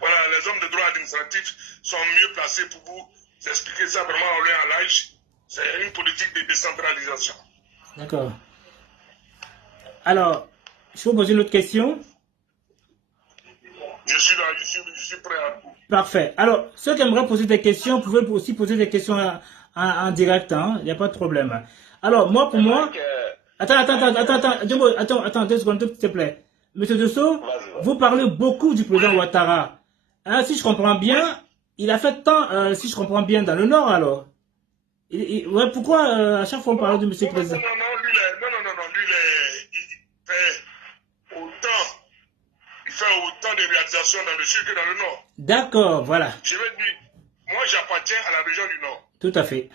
Voilà, les hommes de droit administratif sont mieux placés pour vous expliquer ça vraiment en lien à l'âge. C'est une politique de décentralisation. D'accord. Alors, je peux poser une autre question? Je suis là, je suis prêt à tout. Parfait. Alors, ceux qui aimeraient poser des questions, vous pouvez aussi poser des questions en direct, hein? Il n'y a pas de problème. Alors, moi, pour moi... Attends, 2 secondes, s'il te plaît. Monsieur Dosso, vous parlez beaucoup du président Ouattara. Hein, si je comprends bien, il a fait tant, si je comprends bien, dans le Nord, alors. Ouais, pourquoi à chaque fois on parle de monsieur le président? Non, lui, il fait autant de réalisations dans le sud que dans le nord. D'accord, voilà. Je vais dire, moi j'appartiens à la région du nord. Tout à fait.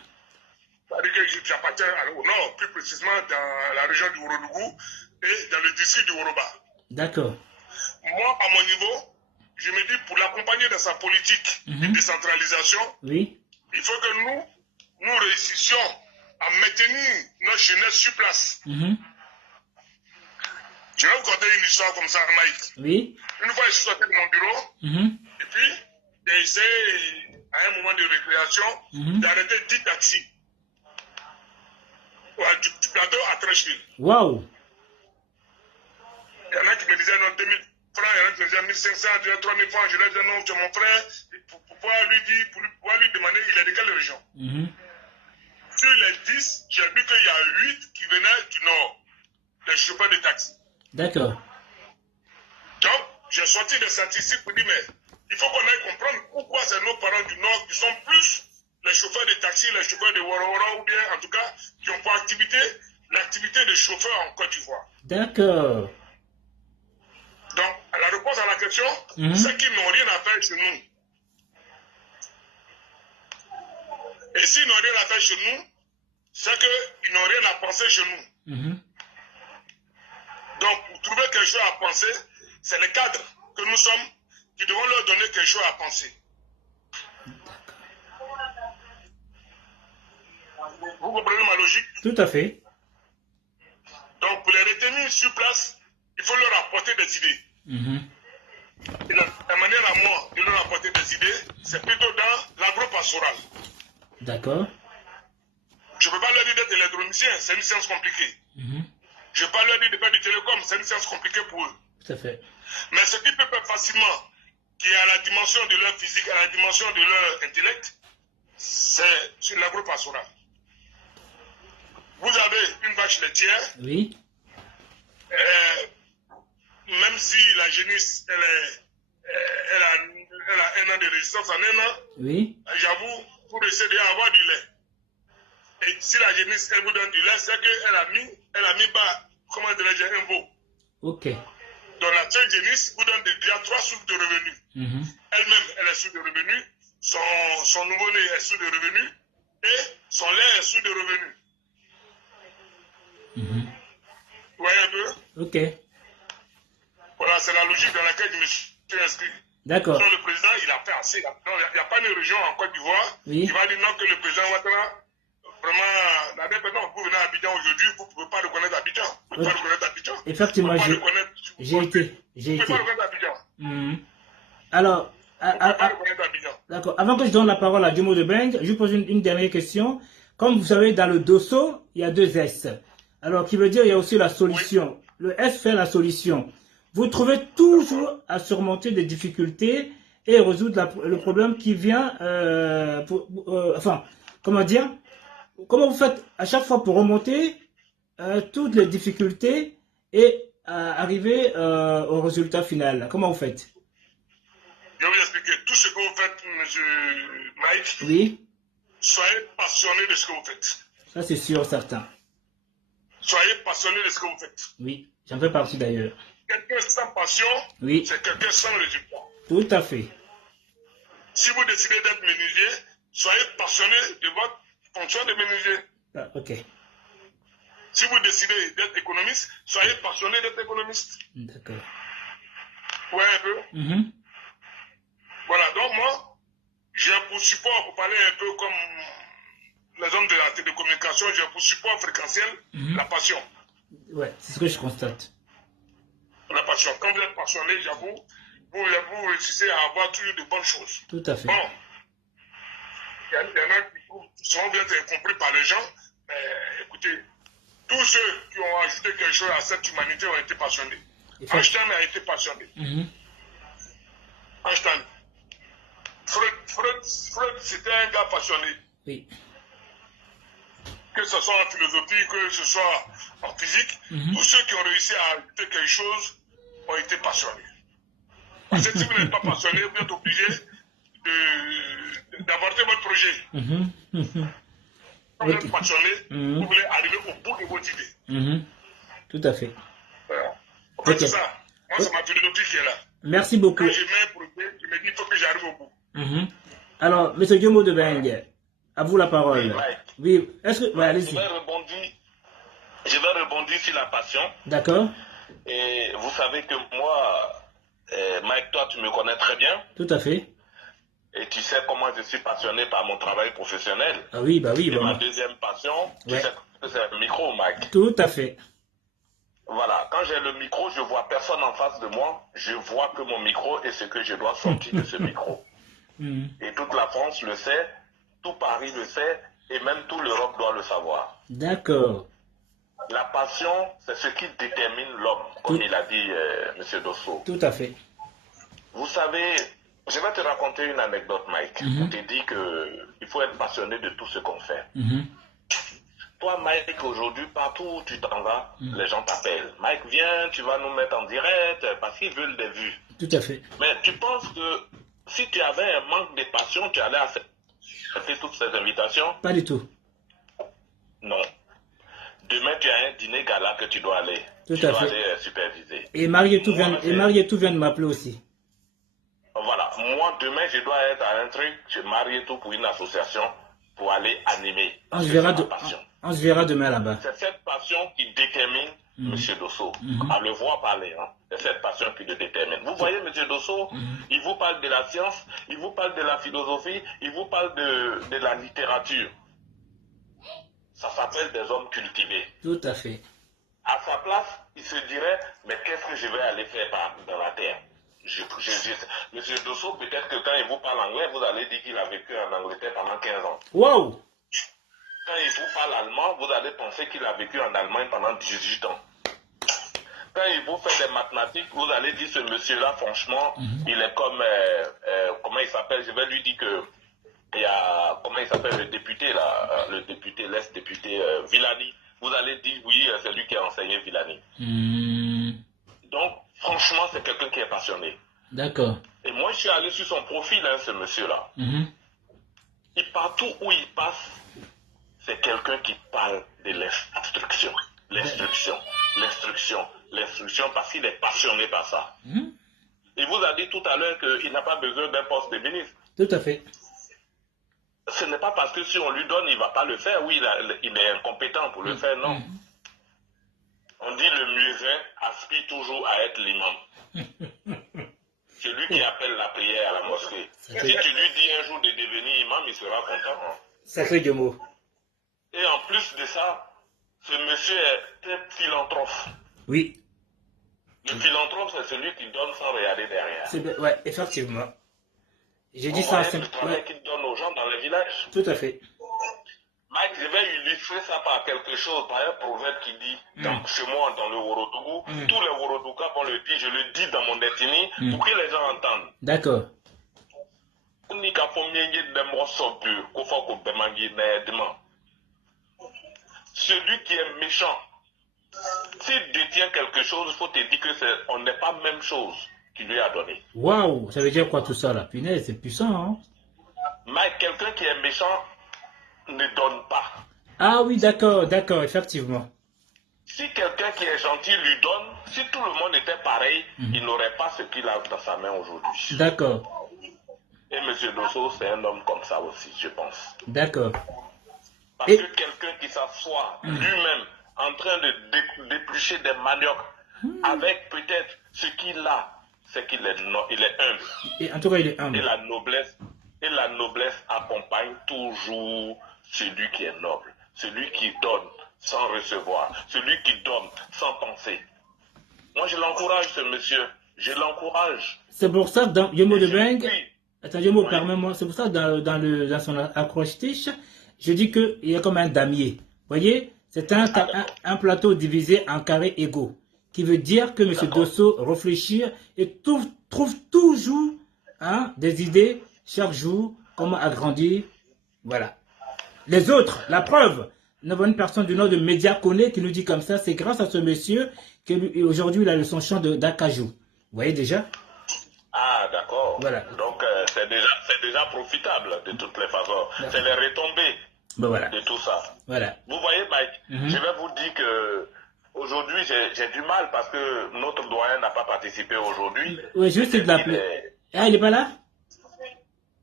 C'est-à-dire que j'appartiens au nord, plus précisément dans la région du Ourodougou et dans le district du Ouroba. D'accord. Moi, à mon niveau, je me dis, pour l'accompagner dans sa politique de décentralisation, oui, il faut que nous réussissions à maintenir notre jeunesse sur place. Je vais vous conter une histoire comme ça, Mike. Oui. Une fois, je suis sorti de mon bureau, et puis, j'ai essayé, à un moment de récréation, d'arrêter 10 taxis. Ouais, du plateau à Trècheville. Waouh! Il y en a qui me disaient non, 2000 francs, il y en a qui me disaient 1500, je disais 3000 francs, je leur disais non, c'est mon frère, pour pouvoir lui demander, il est de quelle région? Sur les 10, j'ai vu qu'il y a 8 qui venaient du nord, les chauffeurs de taxi. D'accord. Donc, j'ai sorti des statistiques pour dire, mais il faut qu'on aille comprendre pourquoi c'est nos parents du nord qui sont plus les chauffeurs de taxi, les chauffeurs de Wara ou bien en tout cas qui ont pour activité l'activité de chauffeur en Côte d'Ivoire. D'accord. Donc, la réponse à la question, c'est qu'ils n'ont rien à faire chez nous. Et s'ils n'ont rien à faire chez nous, c'est qu'ils n'ont rien à penser chez nous. Donc, pour trouver quelque chose à penser, c'est les cadres que nous sommes qui devons leur donner quelque chose à penser. Vous comprenez ma logique? Tout à fait. Donc, pour les retenir sur place, il faut leur apporter des idées. Et la manière à moi de leur apporter des idées, c'est plutôt dans l'agro-pastoral. D'accord. Je ne peux pas leur dire d'être électronicien, c'est une science compliquée. Je ne peux pas leur dire de faire du télécom, c'est une science compliquée pour eux. Tout à fait. Mais ce qu'ils peuvent faire facilement, qui est à la dimension de leur physique, à la dimension de leur intellect, c'est sur l'agro-pastoral. Vous avez une vache laitière. Oui. Même si la génisse, elle a 1 an de résistance en 1 an, oui, j'avoue, pour essayer d'avoir du lait. Et si la génisse, elle vous donne du lait, c'est qu'elle a mis bas, comment dirais-je, un veau. Ok. Donc la seule génisse vous donne déjà 3 sources de revenus. Elle-même, elle est source de revenus, son nouveau-né est source de revenus, et son lait est source de revenus. Vous voyez un peu? Ok. Voilà, c'est la logique dans laquelle je me suis inscrit. D'accord. Le président, il a fait assez. Il n'y a pas une région en Côte d'Ivoire qui va dire non que le président Ouattara, vraiment, vous venez à Abidjan aujourd'hui, vous ne pouvez pas reconnaître Abidjan. Vous ne pouvez pas reconnaître Abidjan. Effectivement, j'ai été. Vous ne pouvez pas reconnaître Abidjan. Alors, d'accord. Avant que je donne la parole à Djomo de Beng, je pose une dernière question. Comme vous savez, dans le Dosso, il y a 2 S. Alors, qui veut dire il y a aussi la solution. Oui. Le S fait la solution. Vous trouvez toujours à surmonter des difficultés et résoudre le problème qui vient, comment dire, comment vous faites à chaque fois pour remonter toutes les difficultés et arriver au résultat final. Comment vous faites? Je vais vous expliquer. Tout ce que vous faites, M. Mike, oui, soyez passionné de ce que vous faites. Ça, c'est sûr, certain. Soyez passionné de ce que vous faites. Oui, j'en fais partie d'ailleurs. Quelqu'un sans passion, oui, c'est quelqu'un sans résultat. Tout à fait. Si vous décidez d'être menuisier, soyez passionné de votre fonction de menuisier. Ah, ok. Si vous décidez d'être économiste, soyez passionné d'être économiste. D'accord. Ouais, un peu. Voilà, donc moi, j'ai pour support, pour parler un peu comme les hommes de la télécommunication, j'ai pour support fréquentiel la passion. Ouais, c'est ce que je constate. La passion. Quand vous êtes passionné, j'avoue, vous réussissez à avoir toujours de bonnes choses. Tout à fait. Bon, il y en a qui trouvent souvent bien être compris par les gens, mais écoutez, tous ceux qui ont ajouté quelque chose à cette humanité ont été passionnés. Einstein a été passionné. Einstein. Freud, c'était un gars passionné. Oui. Que ce soit en philosophie, que ce soit en physique, tous ceux qui ont réussi à ajouter quelque chose ont été passionnés. Parce que si vous n'êtes pas passionné, vous êtes obligé d'avorter votre projet. Quand vous êtes passionné, vous voulez arriver au bout de votre idée. Tout à fait. Voilà. En fait, c'est ça. Moi, c'est ma philosophie qui est là. Merci beaucoup. Quand je mets un projet, je me dis qu'il faut que j'arrive au bout. Alors, M. Diomo de Beng, à vous la parole. Oui, est-ce que... Ouais, allez-y. Je vais rebondir sur la passion. D'accord. Et vous savez que moi, Mike, toi, tu me connais très bien. Tout à fait. Et tu sais comment je suis passionné par mon travail professionnel. Ah oui, bah oui. Et ma deuxième passion, tu sais que c'est le micro, Mike. Tout à fait. Voilà, quand j'ai le micro, je vois personne en face de moi. Je vois que mon micro est ce que je dois sortir de ce micro. Et toute la France le sait, tout Paris le sait, et même toute l'Europe doit le savoir. D'accord. La passion, c'est ce qui détermine l'homme, comme il a dit M. Dosso. Tout à fait. Vous savez, je vais te raconter une anecdote, Mike. On te dit qu'il faut être passionné de tout ce qu'on fait. Toi, Mike, aujourd'hui, partout où tu t'en vas, les gens t'appellent. Mike, viens, tu vas nous mettre en direct, parce qu'ils veulent des vues. Tout à fait. Mais tu penses que si tu avais un manque de passion, tu allais accepter toutes ces invitations? Pas du tout. Non. Demain, tu as un dîner gala que tu dois aller. Tout tu à dois fait. aller superviser. Et Marietou vient de m'appeler aussi. Voilà. Moi, demain, je dois être à un truc, je marie tout pour une association, pour aller animer. On se verra demain là-bas. C'est cette passion qui détermine M. Dosso. À le voir parler, hein. C'est cette passion qui le détermine. Vous voyez, M. Dosso, il vous parle de la science, il vous parle de la philosophie, il vous parle de la littérature. Ça s'appelle des hommes cultivés. Tout à fait. À sa place, il se dirait, mais qu'est-ce que je vais aller faire dans la terre? Monsieur Dosso, peut-être que quand il vous parle anglais, vous allez dire qu'il a vécu en Angleterre pendant 15 ans. Wow! Quand il vous parle allemand, vous allez penser qu'il a vécu en Allemagne pendant 18 ans. Quand il vous fait des mathématiques, vous allez dire ce monsieur-là, franchement, il est comme, comment il s'appelle? Je vais lui dire que, il y a, comment il s'appelle le député là, le député, l'ex-député Villani. Vous allez dire, oui, c'est lui qui a enseigné Villani. Donc, franchement, c'est quelqu'un qui est passionné. D'accord. Et moi, je suis allé sur son profil, hein, ce monsieur-là. Et partout où il passe, c'est quelqu'un qui parle de l'instruction. L'instruction, l'instruction, l'instruction, parce qu'il est passionné par ça. Il vous a dit tout à l'heure qu'il n'a pas besoin d'un poste de ministre. Tout à fait. Ce n'est pas parce que si on lui donne, il ne va pas le faire. Oui, il est incompétent pour le faire, non. On dit le muezzin aspire toujours à être l'imam. Celui qui appelle la prière à la mosquée. Si tu lui dis un jour de devenir imam, il sera content. Hein. Sacré Diomo. Et en plus de ça, ce monsieur est un philanthrope. Oui. Le philanthrope, c'est celui qui donne sans regarder derrière. Ouais, effectivement. J'ai dit ça. C'est le travail qu'il donne aux gens dans les villages. Tout à fait. Mike, je vais illustrer ça par quelque chose, par un proverbe qui dit, chez moi, dans le Worotougou, tous les Worodoukas vont le dire, je le dis dans mon détenu, pour que les gens entendent. D'accord. Celui qui est méchant, s'il détient quelque chose, il faut te dire que on n'est pas même chose qu'il lui a donné. Waouh, ça veut dire quoi tout ça là? Punaise, c'est puissant, hein? Mais quelqu'un qui est méchant ne donne pas. Ah oui, d'accord, d'accord, effectivement. Si quelqu'un qui est gentil lui donne, si tout le monde était pareil, il n'aurait pas ce qu'il a dans sa main aujourd'hui. D'accord. Et M. Dosso, c'est un homme comme ça aussi, je pense. D'accord. Parce que quelqu'un qui s'assoit lui-même en train de d'éplucher des maniocs avec peut-être ce qu'il a, c'est qu'il est, il est humble. Et en tout cas, il est humble. Et la noblesse accompagne toujours celui qui est noble, celui qui donne sans recevoir, celui qui donne sans penser. Moi, je l'encourage, ce monsieur. Je l'encourage. C'est pour ça que dans Yomo de Beng, Oui. attends, Yomo, Oui. permets-moi, c'est pour ça que dans son accroche-tiche, je dis qu'il y a comme un damier. Vous voyez, c'est un plateau divisé en carrés égaux, qui veut dire que M. Dosso réfléchit et trouve toujours des idées chaque jour, comment agrandir. Voilà. Les autres, la preuve, nous avons une personne du nom de Média Koné qui nous dit comme ça, c'est grâce à ce monsieur qu'aujourd'hui il a son champ d'acajou. Vous voyez déjà? Ah, d'accord. Voilà. Donc, c'est déjà profitable de toutes les façons. C'est les retombées Voilà. de tout ça. Voilà. Vous voyez, Mike, je vais vous dire que aujourd'hui, j'ai du mal parce que notre doyen n'a pas participé aujourd'hui. Oui, je vais essayer de l'appeler. Ah, il n'est pas là?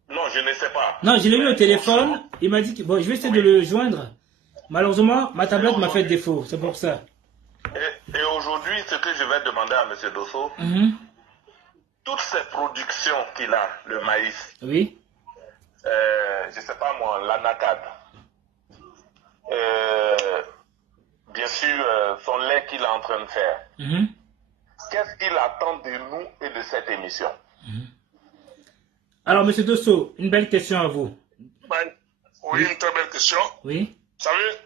Non, je ne sais pas. Non, je l'ai eu au téléphone. Il m'a dit que bon, je vais essayer de le joindre. Malheureusement, ma tablette m'a fait défaut. C'est pour ça. Et aujourd'hui, ce que je vais demander à M. Dosso, toutes ces productions qu'il a, le maïs, Oui. je ne sais pas moi, l'anacade, bien sûr, son lait qu'il est en train de faire. Qu'est-ce qu'il attend de nous et de cette émission? Alors, M. Dosso, une belle question à vous. Oui, une très belle question. Oui. Vous savez,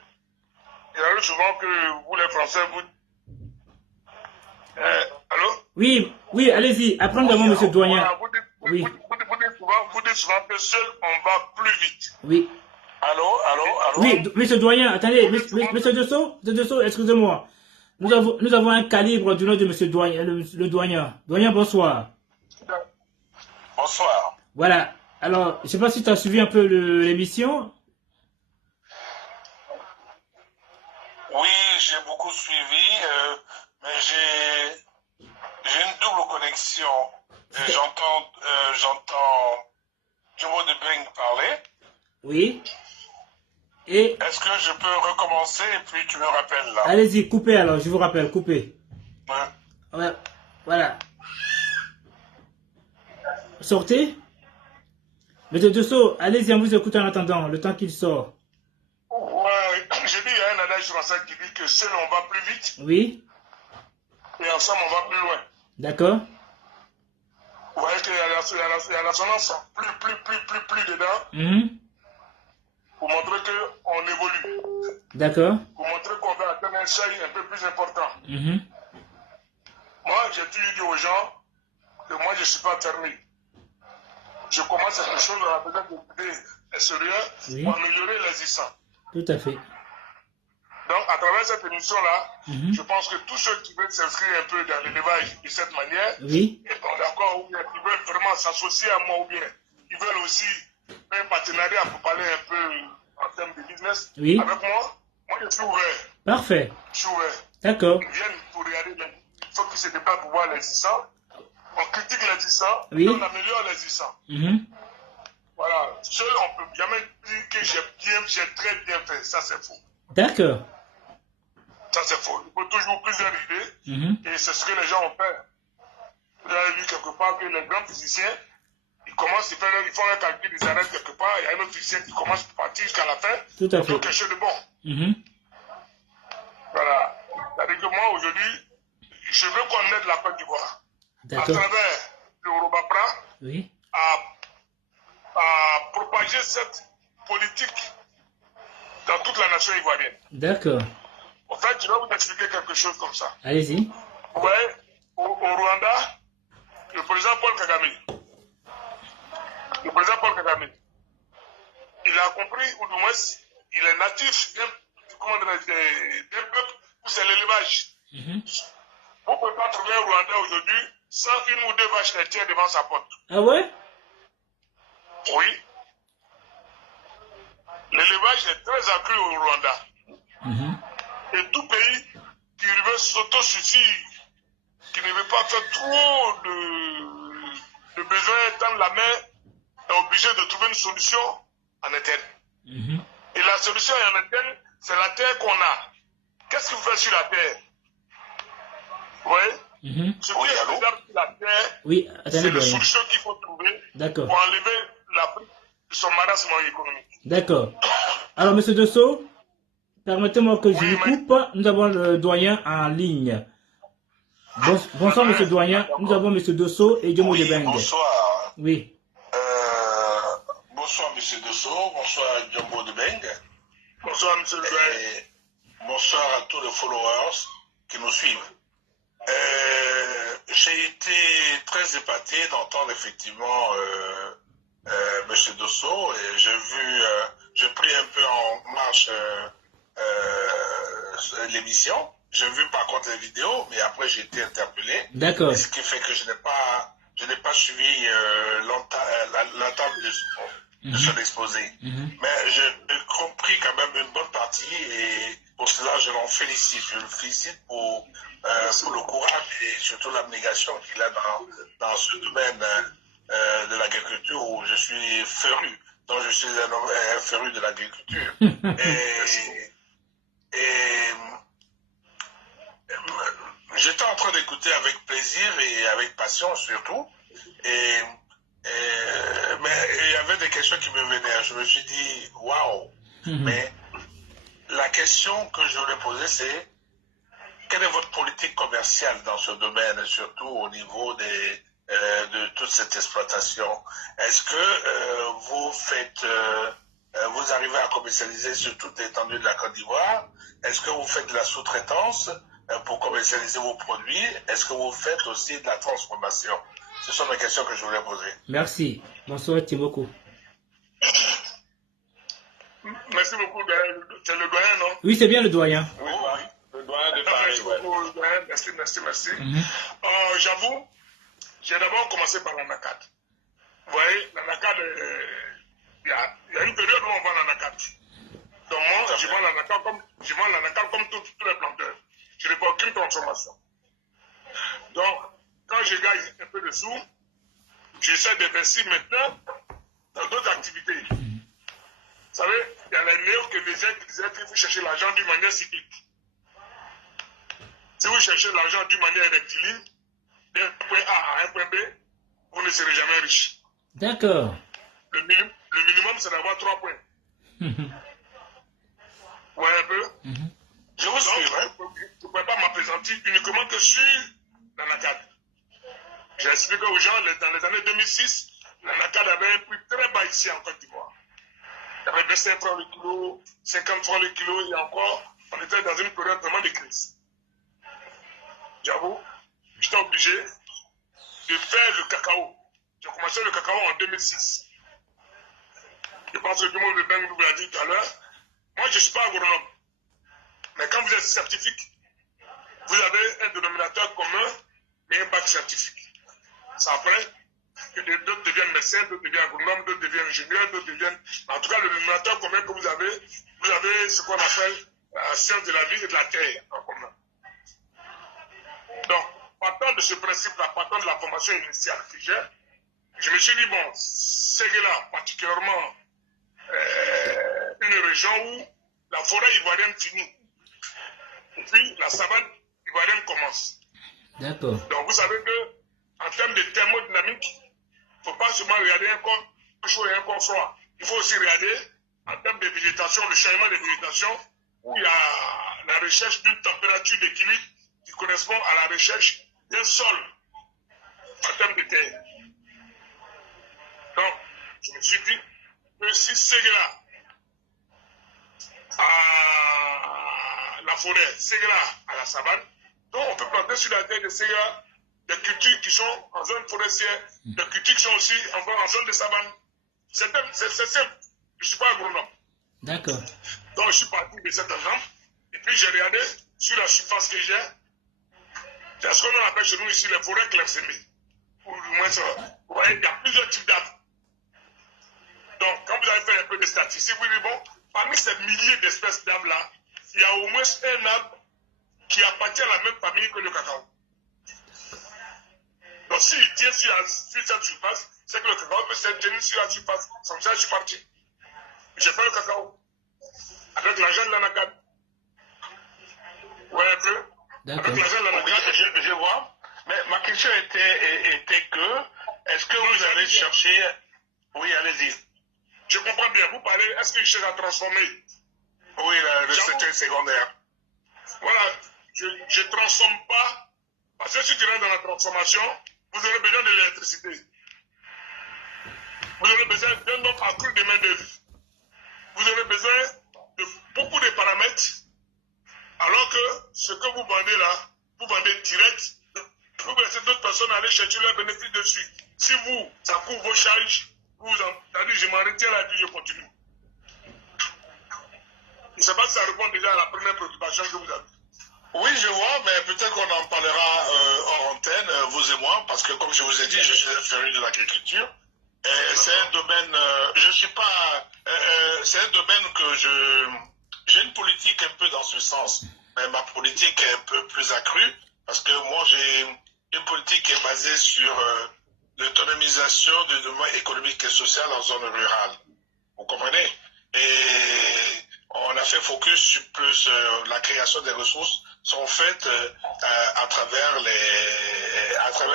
il arrive souvent que vous, les Français, vous... allô? Oui, oui, allez-y. Apprendre d'abord, M. Doyen. Voilà, Oui. vous dites souvent que seul, on va plus vite. Oui. Allô? Oui, M. Doyen, attendez, M. Dosso, excusez-moi. Nous avons un calibre du nom de M. Doyen, le Doyen. Doyen, bonsoir. Bonsoir. Voilà. Alors, je ne sais pas si tu as suivi un peu l'émission. Oui, j'ai beaucoup suivi, mais j'ai une double connexion. J'entends Jomo de Beng parler. Oui. Et Est-ce que je peux recommencer et puis tu me rappelles là? allez-y, coupez alors, je vous rappelle, coupez. Ouais. Voilà. Sortez. Monsieur Dosso, allez-y, on vous écoute en attendant, le temps qu'il sort. Ouais, j'ai dit, il y a un adage français qui dit que seul on va plus vite Oui. et ensemble on va plus loin. D'accord. Vous voyez qu'il y a l'assonance plus dedans pour montrer qu'on évolue. D'accord. Pour montrer qu'on va atteindre un seuil un peu plus important. Moi, j'ai toujours dit aux gens que moi, je ne suis pas fermé. Je commence quelque chose à la peut-être sérieux pour améliorer l'existant. Tout à fait. Donc, à travers cette émission-là, je pense que tous ceux qui veulent s'inscrire un peu dans l'élevage de cette manière, Oui. et sont d'accord, ou bien ils veulent vraiment s'associer à moi, ou bien ils veulent aussi un partenariat pour parler un peu en termes de business avec moi, je suis ouvert. Parfait. Je suis ouvert. D'accord. Ils viennent pour regarder, il faut qu'ils se débattent pour voir l'existant. On critique l'existant, Oui. et on améliore l'existant. Voilà. Seul, on ne peut jamais dire que j'ai très bien fait. Ça, c'est faux. D'accord. Ça, c'est faux. Il faut toujours plusieurs idées. Et c'est ce que les gens ont fait. Vous avez vu quelque part que les grands physiciens, ils commencent, ils font un calcul, ils arrêtent quelque part. Il y a un autre physicien qui commence à partir jusqu'à la fin. Tout à fait. Pour quelque chose de bon. Voilà. C'est-à-dire que moi, aujourd'hui, je veux qu'on aide la Côte d'Ivoire. À travers le Robapra, à propager cette politique dans toute la nation ivoirienne. D'accord. En fait, je vais vous expliquer quelque chose comme ça. Allez-y. Vous voyez, au Rwanda, le président Paul Kagame, il a compris, ou du moins, il est natif d'un peuple où c'est l'élevage. Vous ne pouvez pas trouver un Rwandais aujourd'hui sans une ou deux vaches laitières devant sa porte. Ah ouais? Oui. L'élevage est très accru au Rwanda. Et tout pays qui veut s'autosuffire, qui ne veut pas faire trop de besoins tendre la main, est obligé de trouver une solution en interne. Et la solution en interne, c'est la terre qu'on a. Qu'est-ce que vous faites sur la terre? Oui. Ce qui est faisable sur la terre, c'est la solution qu'il faut trouver pour enlever l'Afrique de son marasme économique. D'accord. Alors, M. Dosso, permettez-moi que je vous coupe. Nous avons le doyen en ligne. Bonsoir, monsieur Doyen. Nous avons monsieur Dosso et Diomo de Beng. Bonsoir. Oui. Bonsoir, monsieur Dosso. Bonsoir, Diomo de Beng. Bonsoir, monsieur le Doyen. Bonsoir à tous les followers qui nous suivent. J'ai été très épaté d'entendre effectivement monsieur Dosso et j'ai pris un peu en marche l'émission. J'ai vu par contre les vidéos, mais après j'ai été interpellé. D'accord. Ce qui fait que je n'ai pas suivi l'entame de son exposé. Mais j'ai compris quand même une bonne partie et pour cela je l'en félicite. Je le félicite pour le courage et surtout l'abnégation qu'il a dans ce domaine de l'agriculture où je suis féru. Donc je suis un homme féru de l'agriculture. et j'étais en train d'écouter avec plaisir et avec passion surtout. Mais il y avait des questions qui me venaient. Je me suis dit, waouh! Mais la question que je voulais poser, c'est quelle est votre politique commerciale dans ce domaine, surtout au niveau de toute cette exploitation? Est-ce que vous arrivez à commercialiser sur toute l'étendue de la Côte d'Ivoire? Est-ce que vous faites de la sous-traitance pour commercialiser vos produits? Est-ce que vous faites aussi de la transformation? Ce sont les questions que je voulais poser. Merci. Bonsoir, Timoko. Merci beaucoup. C'est le doyen, non? Oui, c'est bien le doyen. Oui, le doyen de Paris. Merci beaucoup, le doyen. Merci. J'avoue, j'ai d'abord commencé par la NACAD. Vous voyez, la NACAD, il y a une période où on vend la NACAD. Donc moi, je vends la NACAD comme tous les planteurs. Je n'ai pas aucune transformation. Donc, quand je gagne un peu de sous, j'essaie d'investir maintenant dans d'autres activités. Vous savez, il y a les néo-keynésien qui disaient qu'il faut chercher l'argent d'une manière cyclique. Si vous cherchez l'argent d'une manière rectiligne, d'un point A à un point B, vous ne serez jamais riche. D'accord. Le minimum, c'est d'avoir 3 points. Vous voyez un peu? Je vous suis. Je ne peux pas m'appesantir uniquement que sur la NACAD. J'ai expliqué aux gens, dans les années 2006, la NACAD avait un prix très bas ici en Côte d'Ivoire. Il y avait 25 francs le kilo, 50 francs le kilo, et encore, on était dans une période vraiment de crise. J'avoue, j'étais obligé de faire le cacao. J'ai commencé le cacao en 2006. Je pense que tout le monde vous l'a dit tout à l'heure. Moi, je ne suis pas agronome. Mais quand vous êtes scientifique, vous avez un dénominateur commun et un bac scientifique. C'est après que d'autres deviennent médecins, d'autres deviennent agronomes, d'autres deviennent ingénieurs, d'autres deviennent... En tout cas, le dénominateur commun que vous avez ce qu'on appelle la science de la vie et de la terre en commun. Donc, partant de ce principe-là, partant de la formation initiale que j'ai, je me suis dit, bon, Séguéla, particulièrement une région où la forêt ivoirienne finit, et puis la savane ivoirienne commence. D'accord. Donc, vous savez que en termes de thermodynamique, il ne faut pas seulement regarder un corps chaud et un corps froid. Il faut aussi regarder, en termes de végétation, le changement de végétation, où il y a la recherche d'une température d'équilibre qui correspond à la recherche d'un sol en termes de terre. Donc, je me suis dit que si Séguéla à la forêt, Séguéla à la savane, donc on peut planter sur la terre de Séguéla des cultures qui sont en zone forestière, des cultures qui sont aussi en zone de savane. C'est simple. Je ne suis pas agronome. D'accord. Donc je suis parti de cet exemple. Et puis j'ai regardé sur la surface que j'ai. C'est ce qu'on appelle chez nous ici les forêts clairsemées. Ou du moins, vous voyez, il y a plusieurs types d'arbres. Donc quand vous avez fait un peu de statistiques, vous dites, bon, parmi ces milliers d'espèces d'arbres-là, il y a au moins un arbre qui appartient à la même famille que le cacao. Donc s'il tient sur cette surface, c'est que le cacao peut se tenir sur la surface. Comme ça, je suis parti. J'ai fait le cacao. Avec l'argent de la NACAD. Ouais, un peu. D'accord. Avec l'argent de la NACAD. Je vois. Mais ma question était que, est-ce que vous avez cherché... Oui, allez-y. Je comprends bien. Vous parlez, est-ce que je cherche à transformer? Oui, le secteur secondaire. Voilà. Je ne transforme pas Parce que si tu rentres dans la transformation, vous aurez besoin de l'électricité. Vous aurez besoin d'un nombre accru de main-d'œuvre. Vous aurez besoin de beaucoup de paramètres. Alors que ce que vous vendez là, vous vendez direct. Vous laissez d'autres personnes aller chercher leurs bénéfices dessus. Si vous, ça couvre vos charges, je m'en retiens là et puis je continue. Je ne sais pas si ça répond déjà à la première préoccupation que vous avez. Oui, je vois, mais peut-être qu'on en parlera hors antenne, vous et moi, parce que comme je vous ai dit, je suis féru de l'agriculture. C'est un domaine, je suis pas, c'est un domaine que j'ai une politique un peu dans ce sens, mais ma politique est un peu plus accrue, parce que moi j'ai une politique qui est basée sur l'autonomisation du domaine économique et social en zone rurale. Vous comprenez? Et on a fait focus sur plus la création des ressources sont faites à travers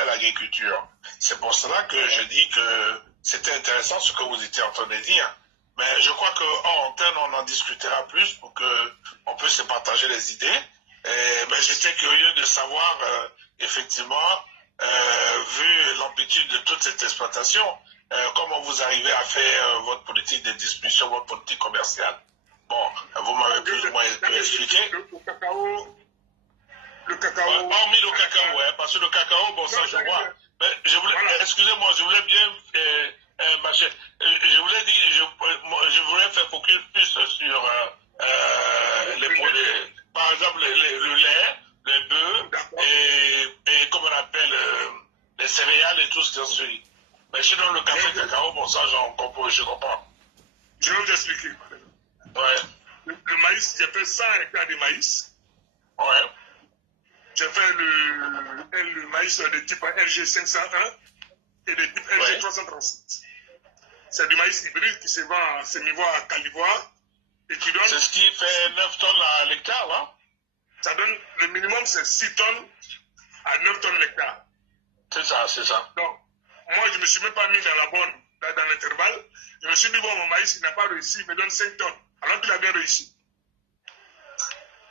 l'agriculture. C'est pour cela que je dis que c'était intéressant ce que vous étiez en train de dire. Mais je crois qu'en antenne, on en discutera plus pour qu'on puisse se partager les idées. Mais j'étais curieux de savoir, effectivement, vu l'amplitude de toute cette exploitation, comment vous arrivez à faire votre politique de distribution, votre politique commerciale. Bon, vous m'avez plus ou moins expliqué. Le cacao. Ouais, hormis le cacao, ouais, parce que le cacao, bon, ça je vois. Mais je voulais, voilà. Excusez-moi, je voulais bien marcher. Je voulais dire, je voulais faire focus plus sur les produits. Par exemple, le lait, le bœuf et comme on appelle les céréales et tout ce qui en suit. Mais sinon, le café, le cacao, bon, ça, je comprends. Je vais vous expliquer. Ouais. Le maïs, j'ai fait 100 hectares de maïs. Ouais. J'ai fait le maïs de type LG 501 et de type LG 337. C'est du maïs hybride qui se vend à semi-voie à calivoire et qui donne... C'est ce qui fait 9 tonnes à l'hectare, là? Ça donne, le minimum, c'est 6 tonnes à 9 tonnes l'hectare. C'est ça, c'est ça. Donc, moi, je ne me suis même pas mis dans la bonne, dans l'intervalle. Je me suis dit, bon, mon maïs, il n'a pas réussi, il me donne 5 tonnes. Alors qu'il a bien réussi.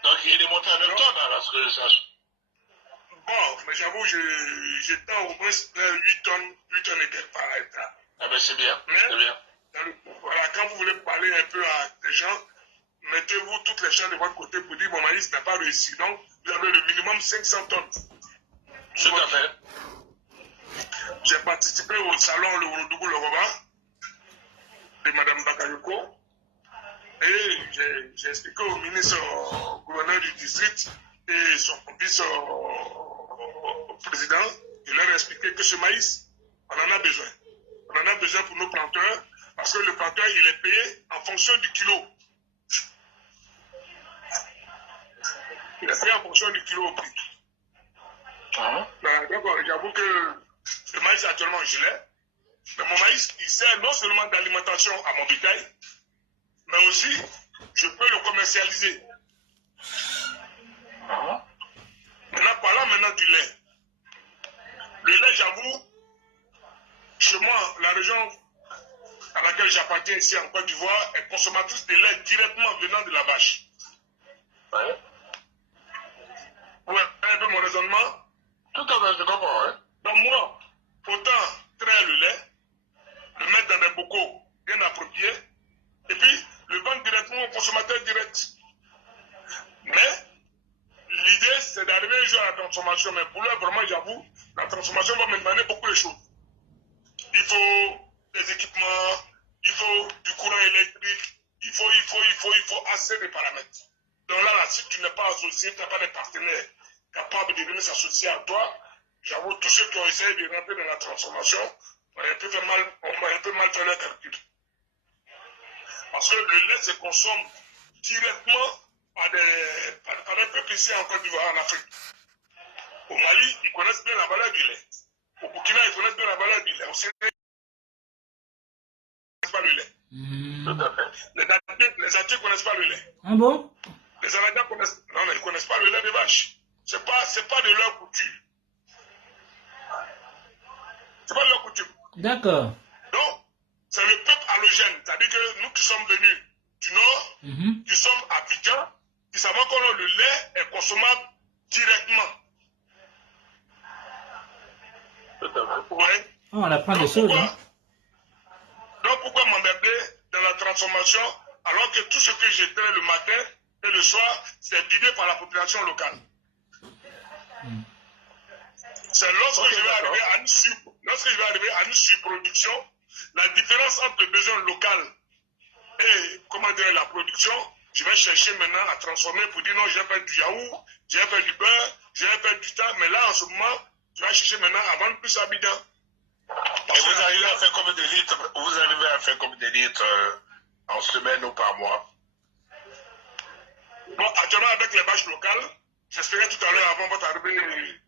Donc, il est monté à 9 tonnes, alors, ce que je sache. Bon, mais j'avoue, j'étends au moins 8 tonnes et quelques par hectare. Ah ben c'est bien, c'est bien. Voilà, quand vous voulez parler un peu à des gens, mettez-vous toutes les chances de votre côté pour dire mon maïs n'a pas réussi. Donc, vous avez le minimum 500 tonnes. Tout à fait. J'ai participé au salon Le Ourodougou Loroba de Mme Bakayoko et j'ai expliqué au ministre, au gouverneur du district et son vice au président, je leur ai expliqué que ce maïs, on en a besoin. On en a besoin pour nos planteurs parce que le planteur, il est payé en fonction du kilo. Il est payé en fonction du kilo au prix. Donc, j'avoue que le maïs actuellement, je l'ai. Mais mon maïs, il sert non seulement d'alimentation à mon bétail, mais aussi, je peux le commercialiser. Maintenant, parlant maintenant du lait. Le lait, j'avoue, chez moi, la région à laquelle j'appartiens ici en Côte d'Ivoire est consommatrice de lait directement venant de la vache. Ouais. Ouais, un peu mon raisonnement. Tout à fait, je comprends, hein. Donc moi, autant traire le lait, le mettre dans des bocaux bien appropriés, et puis le vendre directement au consommateur direct. Mais l'idée, c'est d'arriver un jour à la transformation. Mais pour l'heure, vraiment, j'avoue, la transformation va me demander beaucoup de choses. Il faut des équipements, il faut du courant électrique, il faut assez de paramètres. Donc là, si tu n'es pas associé, tu n'as pas de partenaires capables de venir s'associer à toi, j'avoue, tous ceux qui ont essayé de rentrer dans la transformation, on a un peu mal fait leur calcul. Parce que le lait se consomme directement par un peuple ici en Côte d'Ivoire, en Afrique. Au Mali, ils connaissent bien la valeur du lait. Au Burkina, ils connaissent bien la valeur du lait. Au Sénégal, ils ne connaissent pas le lait. Les Attiers ne connaissent pas le lait. Ah bon? Les Anadiens connaissent... Non, ils ne connaissent pas le lait de vache. Ce n'est pas de leur coutume. Ce n'est pas de leur coutume. D'accord. Donc, c'est le peuple allogène. C'est-à-dire que nous qui sommes venus du Nord, qui sommes à Abidjan, qui savons que le lait est consommable directement. Ouais. Oh, on apprend des choses. Hein. Donc pourquoi m'emmerder dans la transformation alors que tout ce que j'ai fait le matin et le soir, c'est guidé par la population locale. C'est lorsque je vais arriver à une surproduction, la différence entre le besoin local et comment dire, la production, je vais chercher maintenant à transformer pour dire non, j'ai fait du yaourt, j'ai fait du beurre, j'ai fait du temps, mais là en ce moment, je vais chercher maintenant à vendre plus à Abidjan. Et vous arrivez à faire combien de litres, en semaine ou par mois? Bon, actuellement avec les vaches locales, j'espérais tout à l'heure avant votre arrivée,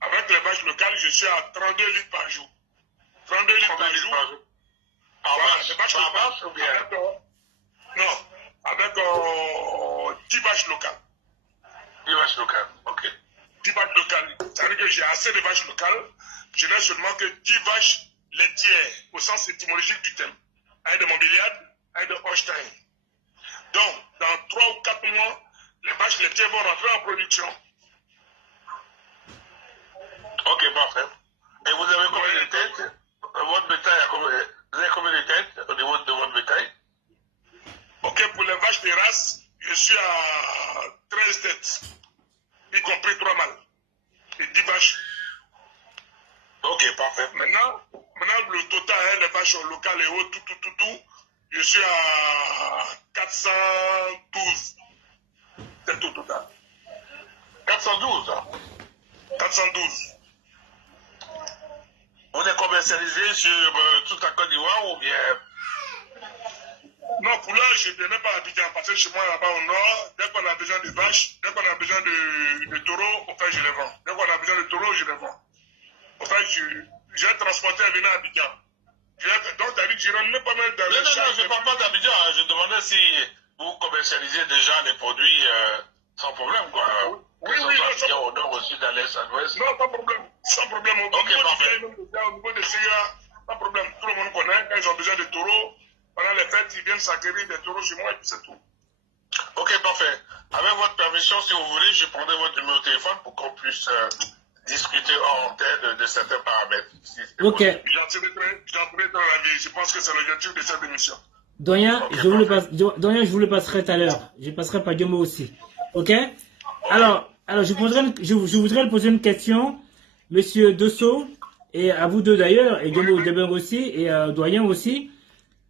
avec les vaches locales, je suis à 32 litres par jour. 32 litres par jour. Les vaches locales ou bien? Non, avec 10 vaches locales. 10 vaches locales, ok. 10 vaches locales. C'est-à-dire que j'ai assez de vaches locales. Je n'ai seulement que 10 vaches laitières, au sens étymologique du terme. Un de Montbéliard, un de Holstein. Donc, dans 3 ou 4 mois, les vaches laitières vont rentrer en production. Ok, parfait. Et vous avez combien de têtes? Votre bétail, vous avez combien de têtes au niveau de votre bétail? Ok, pour les vaches de race, je suis à 13 têtes, y compris 3 mâles et 10 vaches. Ok, parfait. Maintenant le total, hein, les vaches locales et autres, tout, je suis à 412 têtes au total. 412? 412. On est commercialisé sur toute la Côte d'Ivoire ou bien? Non, pour l'heure, je ne viens pas à Abidjan parce que chez moi, là-bas au nord, dès qu'on a besoin de vaches, dès qu'on a besoin de taureaux, en fait, je les vends. Dès qu'on a besoin de taureaux, je les vends. En fait, j'ai transporté à venir à Abidjan. Donc, tu as dit que je rentre même pas mal dans Non, je ne parle pas d'Abidjan. Je demandais si vous commercialisez déjà les produits sans problème, quoi. Oui, non, au nord, au sud, à l'est, à l'ouest. Non, pas de problème. Sans problème. Au niveau de CIA, pas de problème. Tout le monde connaît. Quand ils ont besoin de taureaux, pendant les fêtes, ils viennent s'acquérir des taureaux chez moi et puis c'est tout. Ok, parfait. Avec votre permission, si vous voulez, je prendrai votre numéro de téléphone pour qu'on puisse discuter en tête de certains paramètres. Si ok. J'en serai très ravi. Je pense que c'est l'objectif de cette émission. Doyen, okay, je vous le passerai tout à l'heure. Je passerai par Diomo aussi. Ok? Alors je voudrais le poser une question, Monsieur Dosso, et à vous deux d'ailleurs, et Diomo Deber aussi, et Doyen aussi.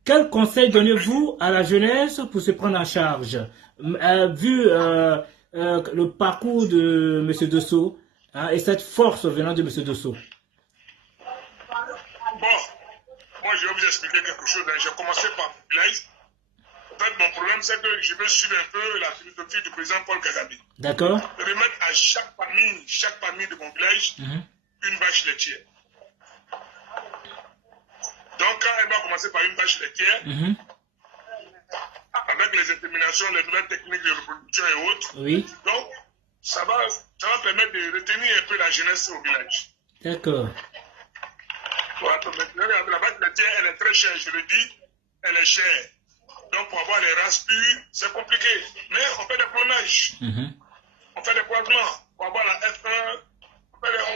Quel conseil donnez-vous à la jeunesse pour se prendre en charge? Vu le parcours de M. Dosso, hein, et cette force venant de M. Dosso. Bon, moi je vais vous expliquer quelque chose. J'ai commencé par Blaise. En fait, mon problème, c'est que je veux suivre un peu la philosophie du président Paul Kagame. D'accord. Remettre à chaque famille de mon village, une vache laitière. Donc, quand elle va commencer par une vache laitière, avec les intéminations, les nouvelles techniques de reproduction et autres, oui. Donc, ça va permettre de retenir un peu la jeunesse au village. D'accord. La vache laitière, elle est très chère, je le dis, elle est chère. Donc, pour avoir les races pures, c'est compliqué. Mais on fait des clonages. On fait des croisements. Pour avoir la F1,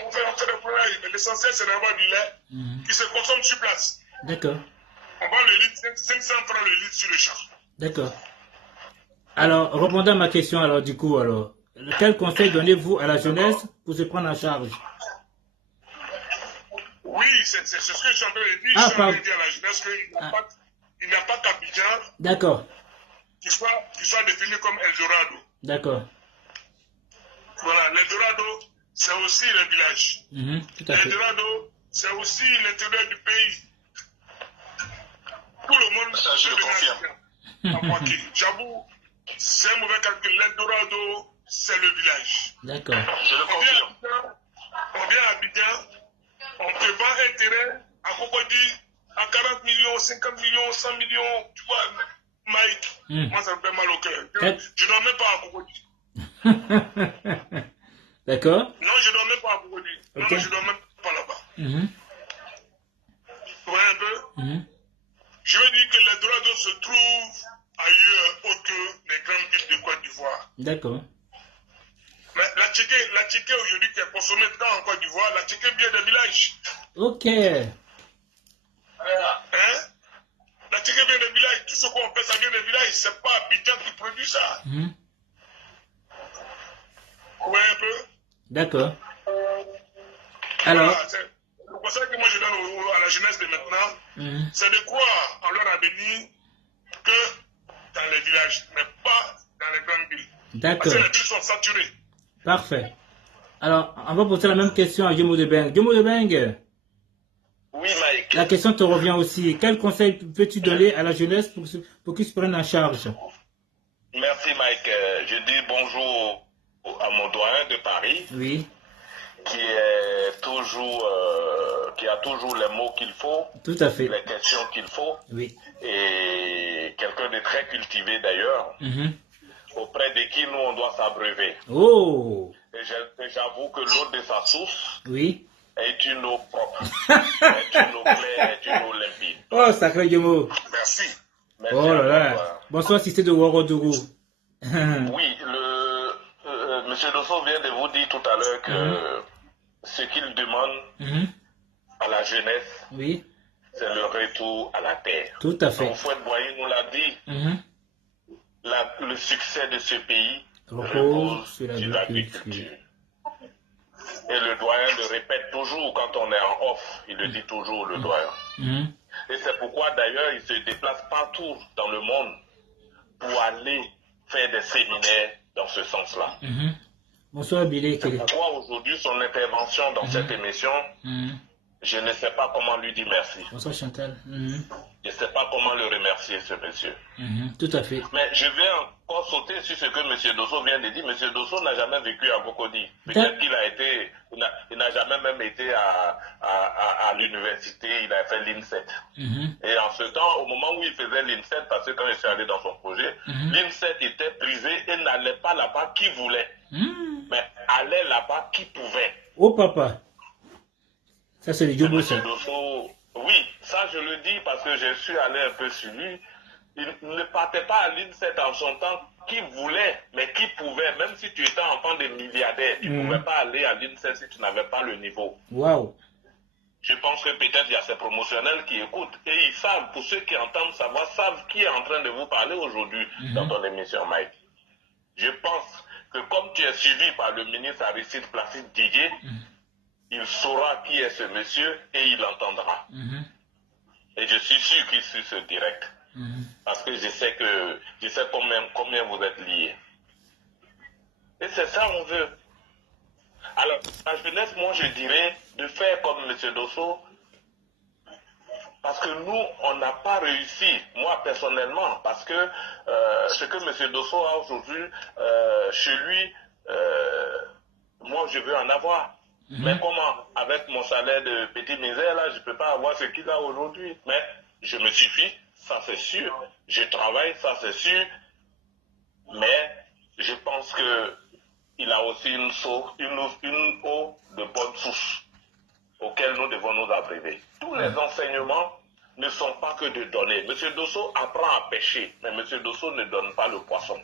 on fait des clonages. Mais l'essentiel, c'est d'avoir du lait qui se consomme sur place. D'accord. On vend le litre, 500 francs le litre sur le champ. D'accord. Alors, répondant à ma question, alors, du coup, quel conseil donnez-vous à la jeunesse pour se prendre en charge? Oui, c'est ce que je suis en train de dire. Ah, je suis en train de dire à la jeunesse qu'il n'y a pas qu'Abidjan D'accord. qui soit défini comme Eldorado. D'accord. Voilà, l'Eldorado, c'est aussi le village. Tout à fait. L'Eldorado, c'est aussi l'intérieur du pays. Tout le monde ça, je le confirme. J'avoue, c'est un mauvais calcul. L'Eldorado, c'est le village. D'accord. Je le confirme. On vient à Abidjan, on te vend un terrain à Cocody à 40 millions, 50 millions, 100 millions. Tu vois, Mike, moi ça me fait mal au cœur. Je ne dors même pas à Cocody. D'accord. Non, je ne dors même pas à Cocody. Non, je ne dors même pas là-bas. Tu vois un peu? Je veux dire que l'Eldorado se trouve ailleurs autre que les grandes villes de Côte d'Ivoire. D'accord. Mais la tchéké aujourd'hui qui est consommée tant en Côte d'Ivoire, la tchéké vient des villages. Ok. Hein? La tigre vient des villages, tout ce qu'on fait, ça vient des villages, c'est pas Abidjan qui produit ça. Mhm. Vous voyez un peu? D'accord. Alors, Voilà, c'est le conseil que moi je donne à la jeunesse de maintenant, c'est de croire en leur avenir que dans les villages, mais pas dans les grandes villes. Parce d'accord. que les villes sont saturées. Parfait. Alors, on va poser la même question à Jomo Debeng. Jomo Debeng, Oui, Mike. la question te revient aussi. Quel conseil peux-tu donner à la jeunesse pour qu'ils se prennent en charge? Merci, Mike. Je dis bonjour à mon doyen de Paris, Oui, qui a toujours les mots qu'il faut, tout à fait. les questions qu'il faut, Oui. et quelqu'un de très cultivé d'ailleurs, Mhm. auprès de qui nous on doit s'abreuver. Oh, Et j'avoue que l'eau de sa source oui. est une eau propre, est une eau claire, est une eau limpide. Oh, sacré Jomo. Merci. Merci Oh à là toi, là. doyen. Bonsoir, Cissé de Worodougou. Oui, Monsieur Dosso vient de vous dire tout à l'heure que ce qu'il demande à la jeunesse, Oui, c'est le retour à la terre. tout à fait. Donc, Fouette Boigny nous l'a dit, le succès de ce pays Repose sur sur l'agriculture. l'agriculture. Et le doyen le répète toujours quand on est en off, il le dit toujours, le doyen. Et c'est pourquoi d'ailleurs il se déplace partout dans le monde pour aller faire des séminaires dans ce sens-là. Bonsoir, Billy. C'est pourquoi aujourd'hui son intervention dans cette émission, je ne sais pas comment lui dire merci. Bonsoir, Chantal. Je ne sais pas comment le remercier, ce monsieur. Tout à fait. Mais je vais encore sauter sur ce que M. Dosso vient de dire. M. Dosso n'a jamais vécu à Cocody. Peut-être qu'il a été, il n'a jamais même été à l'université, il a fait l'INSET. Et en ce temps, au moment où il faisait l'INSET, parce que quand je suis allé dans son projet, l'INSET était prisé et n'allait pas là-bas qui voulait. Mais allait là-bas qui pouvait. Oh, papa. Ça, c'est le Jomo, ça. M. Dosso, oui, ça je le dis parce que je suis allé un peu sur lui. Il ne partait pas à l'INSET en son temps qui voulait, mais qui pouvait. Même si tu étais enfant de milliardaire, tu ne pouvais pas aller à l'INSET si tu n'avais pas le niveau. Waouh. Je pense que peut-être il y a ces promotionnels qui écoutent et ils savent, pour ceux qui entendent savoir, savent qui est en train de vous parler aujourd'hui dans ton émission, Mike. Je pense que comme tu es suivi par le ministre Aristide Placide Didier, il saura qui est ce monsieur et il entendra. Et je suis sûr qu'il suit ce direct. Parce que je sais combien vous êtes liés. Et c'est ça on veut. Alors, la jeunesse, moi je dirais de faire comme M. Dosso, parce que nous, on n'a pas réussi, moi personnellement, parce que ce que M. Dosso a aujourd'hui, chez lui, moi je veux en avoir. Mais comment? Avec mon salaire de petit misère, là, je ne peux pas avoir ce qu'il a aujourd'hui. Mais je me suffis, ça c'est sûr. Je travaille, ça c'est sûr. Mais je pense qu'il a aussi une eau de bonne source auquel nous devons nous abreuver. Tous les enseignements ne sont pas que de donner. Monsieur Dosso apprend à pêcher, mais Monsieur Dosso ne donne pas le poisson.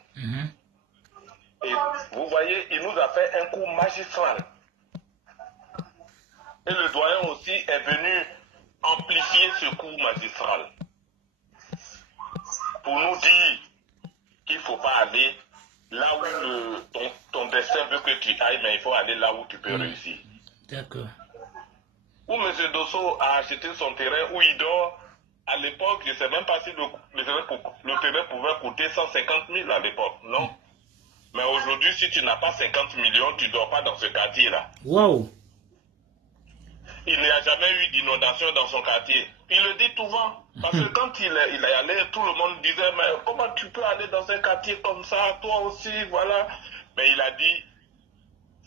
Et vous voyez, il nous a fait un coup magistral. Et le doyen aussi est venu amplifier ce coup magistral pour nous dire qu'il ne faut pas aller là où ton destin veut que tu ailles, mais il faut aller là où tu peux réussir. D'accord. Où M. Dosso a acheté son terrain, où il dort, à l'époque, je ne sais même pas si le terrain pouvait coûter 150 000 à l'époque, non. Mais aujourd'hui, si tu n'as pas 50 millions, tu ne dors pas dans ce quartier-là. Waouh. Il n'y a jamais eu d'inondation dans son quartier. Il le dit souvent. Parce que quand il est allé, tout le monde disait, mais comment tu peux aller dans un quartier comme ça, toi aussi, voilà. Mais il a dit,